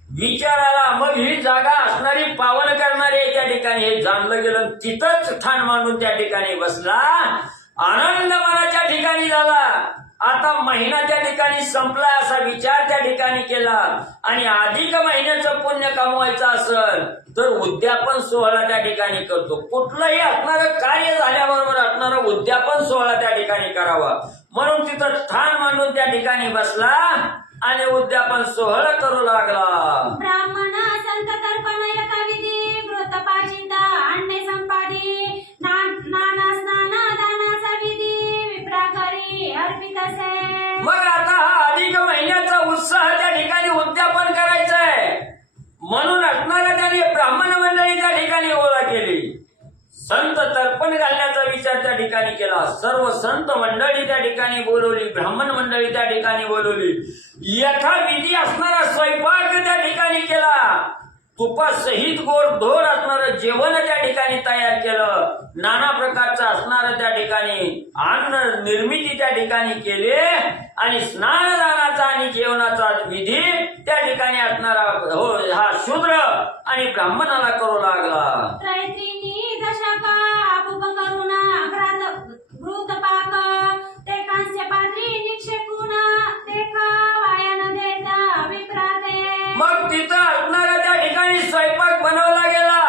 विचाराला मग ही जागा असणारी पावन करणारी आहे त्या ठिकाणी हे जाणलं गेलं. तिथंच ठाण मांडून त्या ठिकाणी बसला. आनंद मनाच्या ठिकाणी झाला. आता महिना त्या ठिकाणी संपला असा विचार त्या ठिकाणी केला आणि अधिक महिन्याचं पुण्य कमवायचं असेल तर उद्यापन सोहळा त्या ठिकाणी करतो. कुठलंही असणारं कार्य झाल्याबरोबर असणारं उद्यापन सोहळा त्या ठिकाणी करावा म्हणून तिथं ठाण मांडून त्या ठिकाणी बसला आणि उद्यापन सोहळा करू लागला. ब्राह्मण संत तर्पण एका विधी घृत पाचिंता अन्ने संपादी नाना स्नान दानाचा विधी विप्रा करी अर्पित असे. मग आता हा अधिक महिन्याचा उत्साह त्या ठिकाणी उद्यापन करायचंय म्हणून असणाऱ्या त्यांनी ब्राह्मण मंडळी त्या ठिकाणी गोळा केली. संत तर्पण घालण्याचा विचार त्या ठिकाणी केला. सर्व संत मंडळी त्या ठिकाणी बोलवली. ब्राह्मण मंडळी त्या ठिकाणी बोलवली. यथा विधी असणारा स्वयंपाक त्या ठिकाणी केला. तुपासहित गोड असणारं जेवण त्या ठिकाणी तयार केलं. नाना प्रकारचं असणारं त्या ठिकाणी अन्न निर्मिती त्या ठिकाणी केली आणि स्नानदानाचा आणि जेवणाचा विधी त्या ठिकाणी असणारा हा शूद्र आणि ब्राह्मणाला करू लागला. त्रैत्रिणी दशका आपुप करुणा घृत पाक ते कांस्य पात्री निक्षेपून देखा वाया न देता विप्राते. मग तिथं असणाऱ्या त्या ठिकाणी स्वयंपाक बनवला गेला.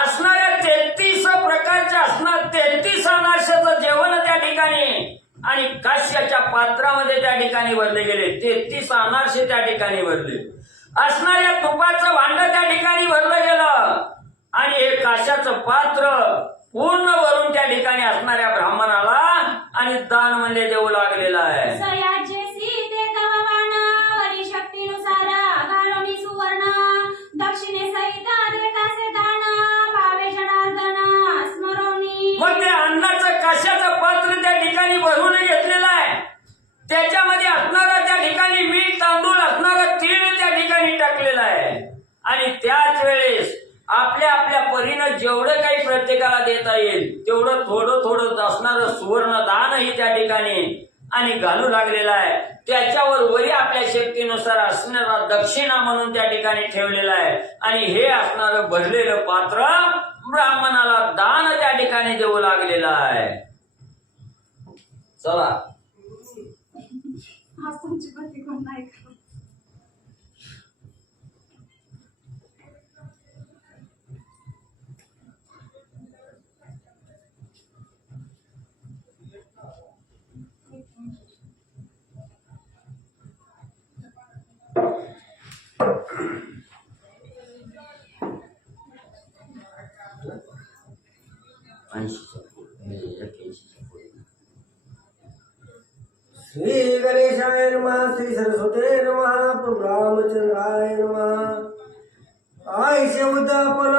असणाऱ्या 33 प्रकारच्या असणार 33 अनारशाचं जेवण त्या ठिकाणी आणि काश्याच्या पात्रामध्ये त्या ठिकाणी भरले गेले. 33 अनारसे त्या ठिकाणी भरले. असणाऱ्या तुपाचं भांड त्या ठिकाणी भरलं गेलं आणि हे काश्याचं पात्र पूर्ण भरून त्या ठिकाणी असणाऱ्या ब्राह्मणाला आणि दान म्हणजे देऊ लागलेलं आहे. सयाजेसी ते तव वाण वरी शक्तीनुसार घालोनी सुवर्ण दक्षिणे सहित देतासे दान भावे जनार्दन स्मरोनी. मग ते अन्नाचं काश्याचं पात्र त्या ठिकाणी भरून घेतलेलं आहे. त्याच्यामध्ये असणारा त्या ठिकाणी मीठ तांदूळ असणारा तीळ त्या ठिकाणी टाकलेला आहे आणि त्याच वेळेस आपल्या आपल्या परीनं जेवढं काही प्रत्येकाला देता येईल तेवढं थोडं थोडं असणारं सुवर्ण दानही त्या ठिकाणी आणि घालू लागलेला आहे. त्याच्यावर वरी आपल्या शक्तीनुसार असणारा दक्षिणा म्हणून त्या ठिकाणी ठेवलेला आहे आणि हे असणारं भरलेलं पात्र ब्राह्मणाला दान त्या ठिकाणी देऊ लागलेलं आहे. चला आज तुमची भक्ती कोण नाही का? श्री गणेशाय नमः. श्री सरस्वते नमः. प्रभु रामचंद्राय नमः. आईचे उद्यापन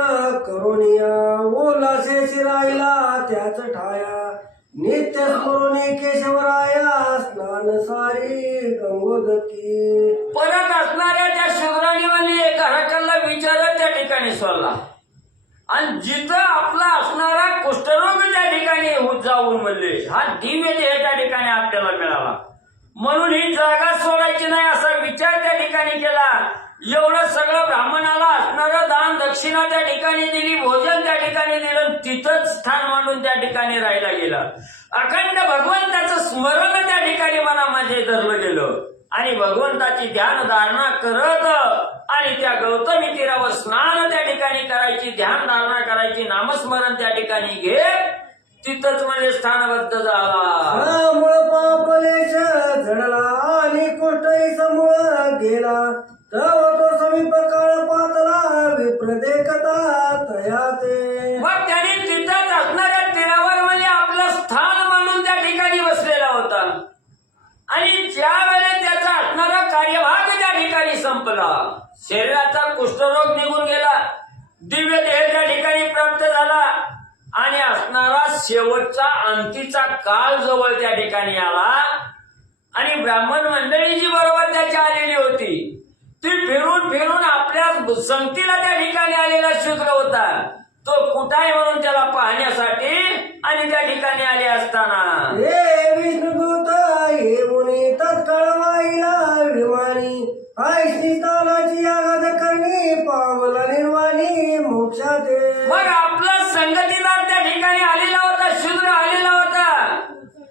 करुणिया ओलासे शिरायला त्याच ठाया नित्य स्मरुनी केशवराया स्नान सारी गंगोदकी. परत असणाऱ्या त्या शूद्रांनी म्हणजे घराकडला विचार त्या ठिकाणी सोडला आणि जिथं आपला असणारा कुष्ठरोग त्या ठिकाणी जाऊन म्हणले हा दिव्य देह त्या ठिकाणी आपल्याला मिळाला म्हणून ही जागा सोडायची नाही असा विचार त्या ठिकाणी केला. एवढं सगळं ब्राह्मणाला असणारं दान दक्षिणा त्या ठिकाणी दिली. भोजन त्या ठिकाणी दिलं. तिथंच स्थान मांडून त्या ठिकाणी राहायला गेला. अखंड भगवंताचं स्मरण त्या ठिकाणी मनामध्ये धरलं गेलं आणि भगवंताची ध्यान धारणा करत आणि त्या गौतमी तीरावर स्नान त्या ठिकाणी करायची ध्यान धारणा करायची नामस्मरण त्या ठिकाणी घेत तिथंच म्हणजे स्थानबद्ध झाला. मूळ पापलेश झडला आणि कोष्टही समूळ गेला तव तो समीप काळ पातला विप्र देखता तया ते. मग त्याने तिथंच असणाऱ्या तीरावर म्हणजे आपलं स्थान मांडून त्या ठिकाणी बसलेला होता आणि ज्या वेळेस त्याचा असणारा कार्यभाग त्या ठिकाणी संपला. शरीराचा कुष्ठरोग निघून गेला. दिव्य देह त्या ठिकाणी प्राप्त झाला आणि असणारा शेवटचा अंतीचा काळ जवळ त्या ठिकाणी आला आणि ब्राह्मण मंडळी जी बरोबर त्याची आलेली होती ती फिरून फिरून आपल्या संगतीला त्या ठिकाणी आलेला शूद्र होता. तो कुठं आहे म्हणून त्याला पाहण्यासाठी आणि त्या ठिकाणी आले असताना हे विष्णुदूत हे मुनी तत्काळ वाईला विमानी ऐशी तालाची आगाध करणी पावला निर्वाणी मोक्षाते. मग आपला संगतीदार त्या ठिकाणी आलेला होता, शूद्र आलेला होता.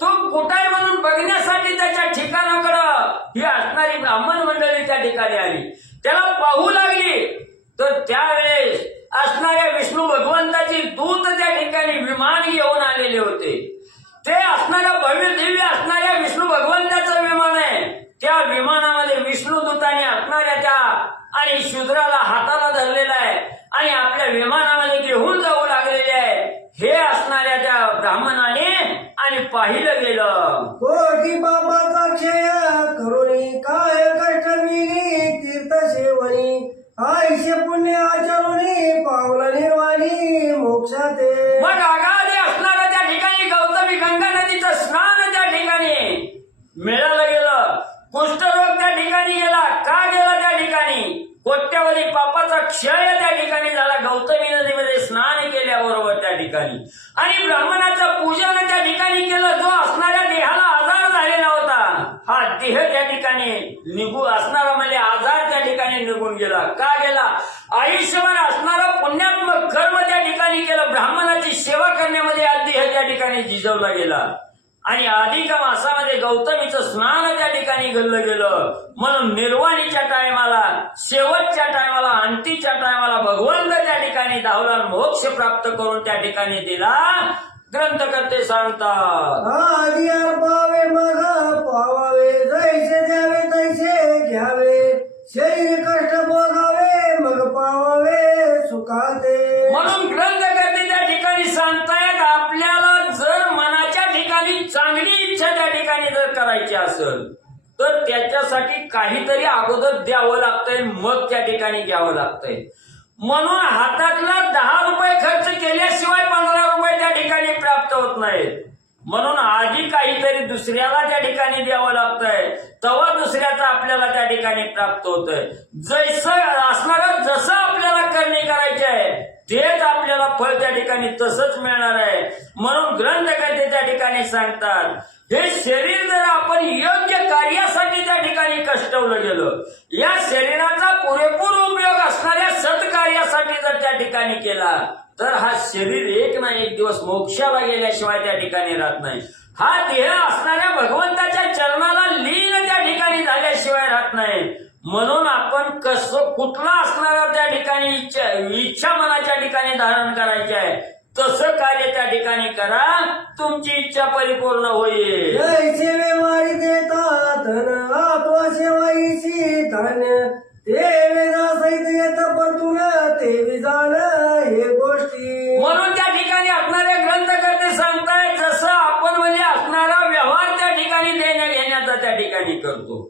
तो कुठे म्हणून बघण्यासाठी त्याच्या ठिकाणाकडं ही असणारी ब्राह्मण मंडळी त्या ठिकाणी आली. त्याला पाहू लागली. तर त्यावेळेस असणाऱ्या विष्णू भगवंताची दूत त्या ठिकाणी विमान घेऊन आलेले होते. ते असणाऱ्या भव्य दिव्य असणाऱ्या विष्णू भगवंताचं विमान आहे. त्या विमानामध्ये विष्णुदूताने असणाऱ्या त्या आणि शूद्राला हाताला धरलेला आहे आणि आपल्या विमानामध्ये घेऊन जाऊ लागलेले आहे. हे असणाऱ्या त्या ब्राह्मणाने आणि पाहिलं गेलं. कोटी बाबाचा क्षय करुणी काय कष्ट मिली तीर्थसेवनी आयुष्य पुण्य आचरुणी पावला निर्वाणी मोक्षाते. मग आगाधी असणाऱ्या त्या ठिकाणी गौतमी गंगा नदीचं स्नान त्या ठिकाणी मिळालं गेलं. कुष्ठरोग त्या ठिकाणी गेला. का गेला त्या ठिकाणी? कोट्यावधी पापाचा क्षय त्या ठिकाणी झाला गौतमी नदीमध्ये स्नान केल्याबरोबर त्या ठिकाणी. आणि ब्राह्मणाचं पूजन त्या ठिकाणी केलं. जो असणाऱ्या देहाला आजार झालेला होता, हा देह त्या ठिकाणी असणारा म्हणजे आजार त्या ठिकाणी निघून गेला. का गेला? आयुष्यभर असणारा पुण्यात्मक कर्म त्या ठिकाणी केलं. ब्राह्मणाची सेवा करण्यामध्ये हा देह त्या ठिकाणी झिजवला गेला. आणि अधिक मासामध्ये गौतमीचं स्नान त्या ठिकाणी घडलं गेलं. म्हणून निर्वाणीच्या टायमाला, शेवटच्या टायमाला, अंतीच्या टायमाला भगवंत त्या ठिकाणी धावला, मोक्ष प्राप्त करून त्या ठिकाणी दिला. ग्रंथकर्ते सांगतात, आधी अर्पावे मग पावावे जैसे द्यावे तैसे घ्यावे शरीर कष्ट भोगावे मग पावावे सुखाते. म्हणून ग्रंथकर्ते त्या ठिकाणी सांगतायत, आपल्याला जर मनाच्या ठिकाणी चांगली इच्छा त्या ठिकाणी जर करायची असेल तर त्याच्यासाठी काहीतरी अगोदर द्यावं लागतंय, मग त्या ठिकाणी घ्यावं लागतंय. म्हणून हातातला 10 रुपये खर्च केल्याशिवाय 15 रुपये त्या ठिकाणी प्राप्त होत नाहीत. म्हणून आधी काहीतरी दुसऱ्याला त्या ठिकाणी द्यावं लागतंय, तेव्हा दुसऱ्याचं आपल्याला त्या ठिकाणी प्राप्त होतंय. जसं आपल्याला करणे करायचे आहे तेच आपल्याला फळ त्या ठिकाणी तसंच मिळणार आहे. म्हणून ग्रंथकर्ते त्या ठिकाणी सांगतात, हे शरीर जर आपण योग्य कार्यासाठी त्या ठिकाणी कष्टवलं गेलं, या शरीराचा पुरेपूर उपयोग असणाऱ्या सत्कार्यासाठी जर त्या ठिकाणी केला तर हा शरीर एक ना एक दिवस मोक्षाला गेल्याशिवाय त्या ठिकाणी राहत नाही. हा देह असणाऱ्या भगवंताच्या चरणाला लीन त्या ठिकाणी झाल्याशिवाय राहत नाही. म्हणून आपण कुठला असणारा त्या ठिकाणी इच्छा मनाच्या ठिकाणी धारण करायची आहे तसं कार्य त्या ठिकाणी करा, तुमची इच्छा परिपूर्ण होईल. जैसे व्यवहारी देता धन आपो सेवाईची धान्य ते वेदा सहित येत परतून ते विजान हे गोष्टी. म्हणून त्या ठिकाणी असणारे ग्रंथकर्ते सांगतायत, जसं आपण म्हणजे असणारा व्यवहार त्या ठिकाणी देण्या घेण्याचा त्या ठिकाणी करतो.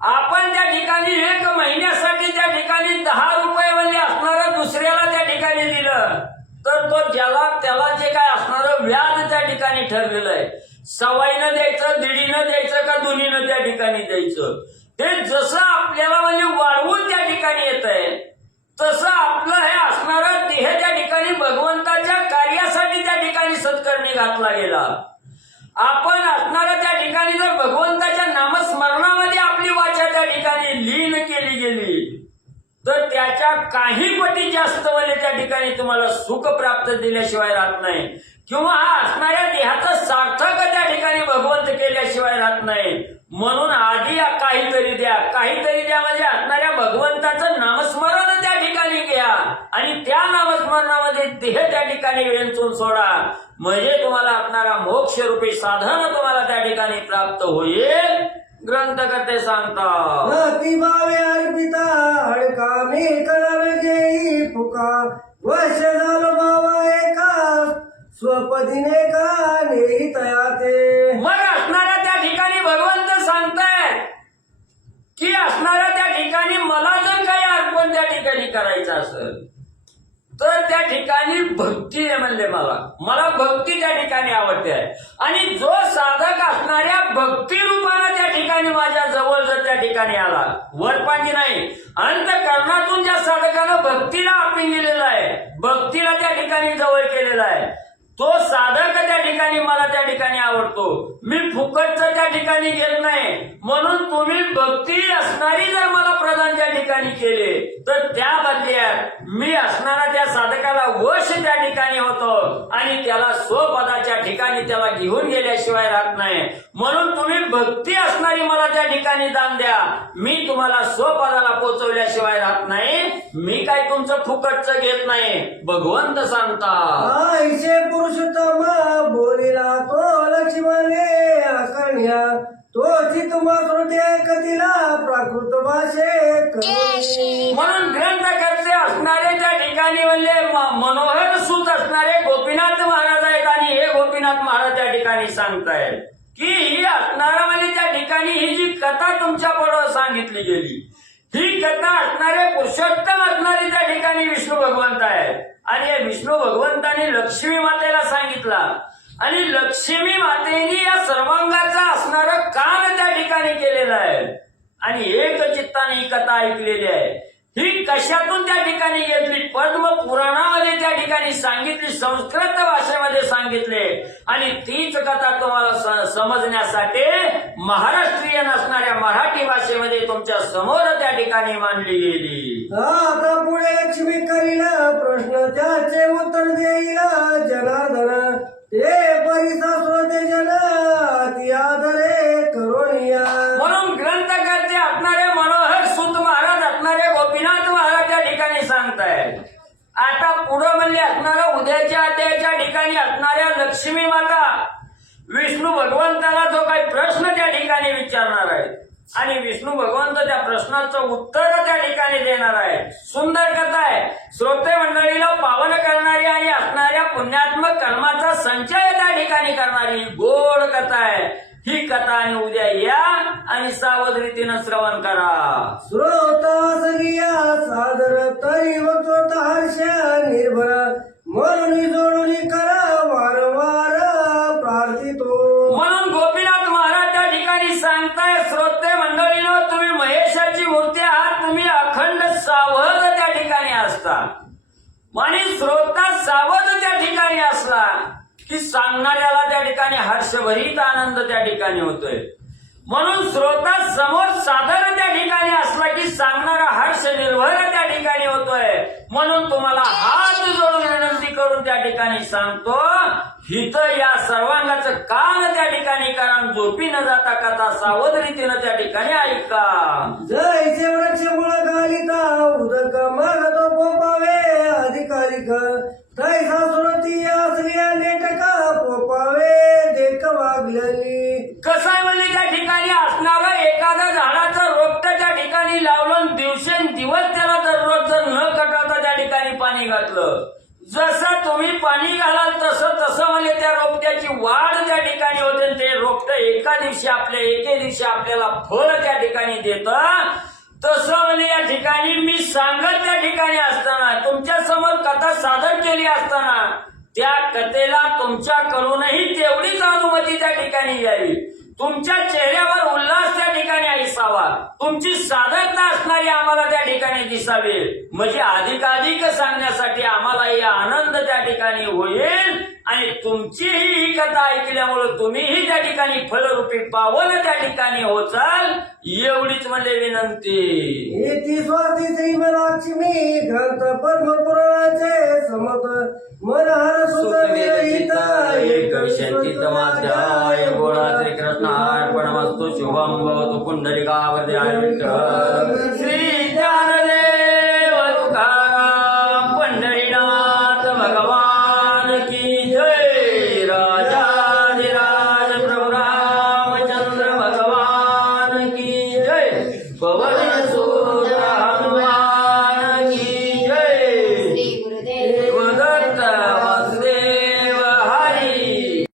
आपण त्या ठिकाणी 1 महिन्यासाठी त्या ठिकाणी 10 रुपये म्हणजे असणारं दुसऱ्याला त्या ठिकाणी दिलं तर तो त्याला जे काय असणारं व्याज त्या ठिकाणी ठरलेलं आहे. सवाईनं द्यायचं, दीडीनं द्यायचं का दुनीनं त्या ठिकाणी द्यायचं, ते जसं आपल्याला म्हणजे वाढवून त्या ठिकाणी येत आहे तसं आपलं हे असणारा देह त्या ठिकाणी भगवंताच्या कार्यासाठी त्या ठिकाणी सत्कर्मी घातला गेला. आपण असणाऱ्या त्या ठिकाणी जर भगवंताच्या नामस्मरणामध्ये आपली वाचा त्या ठिकाणी लीन केली गेली तर त्याच्या काही पटी जास्त म्हणजे त्या ठिकाणी तुम्हाला सुख प्राप्त दिल्याशिवाय राहत नाही, किंवा हा असणाऱ्या देहाचं सार्थक त्या ठिकाणी भगवंत केल्याशिवाय राहत नाही. म्हणून आधी काहीतरी द्या म्हणजे असणाऱ्या भगवंताचं नामस्मरण त्या ठिकाणी घ्या आणि त्या नामस्मरणामध्ये देह त्या ठिकाणी वेचून सोडा, म्हणजे तुम्हाला असणारा मोक्षरूपी साधन तुम्हाला त्या ठिकाणी प्राप्त होईल. ग्रंथकर्ते सांगतात, प्रतिभावे अर्पिता हडका मी करावे घेई फुका वश झालं बाबा एका स्वपदीने का नेही तयाते. मग असणाऱ्या त्या ठिकाणी भगवंत सांगतायत की असणाऱ्या त्या ठिकाणी मला जर काही अर्पण त्या ठिकाणी करायचं असेल तर त्या ठिकाणी भक्ती आहे. म्हणले मला भक्ती त्या ठिकाणी आवडते आहे. आणि जो साधक असणाऱ्या भक्ती रूपाने त्या ठिकाणी माझ्या जवळ जर त्या ठिकाणी आला, वरपांगी नाही, अंतःकरणातून ज्या साधकानं भक्तीला आपण गेलेलं आहे, भक्तीला त्या ठिकाणी जवळ केलेलं आहे, तो साधक त्या ठिकाणी मला त्या ठिकाणी आवडतो. मी फुकटचं त्या ठिकाणी घेत नाही. म्हणून तुम्ही भक्ती असणारी जर मला प्रदान त्या ठिकाणी केले तर त्या बदल्यात मी असणारा त्या साधकाला वश त्या ठिकाणी होतो आणि त्याला स्वपदाच्या ठिकाणी त्याला घेऊन गेल्याशिवाय राहत नाही. म्हणून तुम्ही भक्ती असणारी मला त्या ठिकाणी दान द्या. मी तुम्हाला स्वपदाला पोहोचवल्याशिवाय राहत नाही. मी काय तुमचं फुकटचं घेत नाही. भगवंत सांगतात ऐसे पुरुषोत्तम बोलिला तो लक्ष्मणे आकर्ण्या तो चितमा श्रोते कथिला प्राकृत भाषे करुणी. म्हणून ग्रंथकर्ते असणारे त्या ठिकाणी म्हणले मनोहर सूत असणारे गोपीनाथ महाराज आहेत आणि हे गोपीनाथ महाराज त्या ठिकाणी सांगतायत की ही असणारा म्हणजे त्या ठिकाणी ही जी कथा तुमच्या बरोबर सांगितली गेली ही कथा असणारे पुरुषोत्तम असणारे त्या ठिकाणी विष्णू भगवंत आहेत. आणि या विष्णू भगवंतांनी लक्ष्मी मातेला सांगितला आणि लक्ष्मी मातेने या सर्वांगाचा असणारं कान त्या ठिकाणी केलेलं आहे आणि एक चित्ताने ही कथा ऐकलेली आहे. ही कशातून त्या ठिकाणी घेतली? पद्म पुराणामध्ये त्या ठिकाणी सांगितली, संस्कृत भाषेमध्ये सांगितले आणि तीच कथा तुम्हाला समजण्यासाठी महाराष्ट्रीयन असणाऱ्या मराठी भाषेमध्ये तुमच्या समोर त्या ठिकाणी मांडली गेली. आता पुढे लक्ष्मी करील प्रश्न त्याचे उत्तर देईल जनार्दन ते परिसा श्रोते जन अति आदरे करोनिया. म्हणून ग्रंथकर्ते असणारे मनोहर सूत महाराज असणारे गोपीनाथ महाराज त्या ठिकाणी सांगतायत. आता पुढं म्हणजे असणारा उद्याच्या अध्यायाच्या ठिकाणी असणाऱ्या लक्ष्मी माता विष्णू भगवंताला जो काही प्रश्न त्या ठिकाणी विचारणार आहे आणि विष्णू भगवंत त्या प्रश्नाचं उत्तर त्या ठिकाणी देणार आहे. सुंदर कथा आहे. श्रोते मंडळीला पावन करणारी आणि असणाऱ्या पुण्यात्मक कर्माचा संचय त्या ठिकाणी करणारी गोड कथा आहे. ही कथा आणि उद्या या आणि सावध रीतीनं श्रवण करा. श्रोता सगिया सादर तरी वक्रोत हर्ष निर्भर म्हणून जोडून करा वारंवार प्रार्थितो. म्हणून गोपीनाथ महाराज त्या ठिकाणी सांगताय श्रोते मंडळीनं तुम्ही महेशाची मूर्ती आहात. तुम्ही अखंड सावध त्या ठिकाणी असता आणि श्रोता सावध त्या ठिकाणी असला की सांगणाऱ्याला त्या ठिकाणी हर्षभरीत आनंद त्या ठिकाणी होतोय. म्हणून श्रोता समोर सादर त्या ठिकाणी असला की सांगणारा हर्ष निर्भर त्या ठिकाणी होतोय. म्हणून तुम्हाला हात जोडून विनंती करून त्या ठिकाणी सांगतो हिथं या सर्वांगाचं कान त्या ठिकाणी कारण झोपी न जाता कथा सावध रीतीनं त्या ठिकाणी ऐका. जैसे वृक्ष मुळ घालिता उदक मागतो पोपावे अधिकाधिक तैसा सुरती असल्या नेटका पोपावे देख वागलेली. कसं आहे म्हणजे त्या ठिकाणी असणारं एखाद्या झाडाचं रोपटं त्या ठिकाणी लावलं दिवसेंदिवस त्याला दररोज जर न कटावता त्या ठिकाणी पाणी घातलं जसं तुम्ही पाणी घालाल तसं म्हणजे त्या रोपट्याची वाढ त्या ठिकाणी होते. ते रोपट एके दिवशी आपल्याला फळ त्या ठिकाणी देतं. तसं म्हणजे या ठिकाणी मी सांगत त्या ठिकाणी असताना तुमच्या समोर कथा सादर केली असताना त्या कथेला तुमच्याकडूनही तेवढीच अनुमती त्या ठिकाणी यावी. तुमच्या चेहऱ्यावर उल्हास त्या ठिकाणी असावा. तुमची साधकता असणारी आम्हाला त्या ठिकाणी दिसावी म्हणजे अधिकाधिक सांगण्यासाठी आम्हालाही आनंद त्या ठिकाणी होईल आणि तुमचीही ही कथा ऐकल्यामुळे तुम्हीही त्या ठिकाणी फलरूपी पावन त्या ठिकाणी होचाल एवढीच म्हणजे विनंती. इति स्वाती श्रीमलक्ष्मी ग्रंथ पद्मपुराणाचे समत मनहर सुत विरहित एक विशंतितमाध्याय गोळा श्रीकृष्णार्पणमस्तु शुभम भवतु पुंडलिकावरती श्री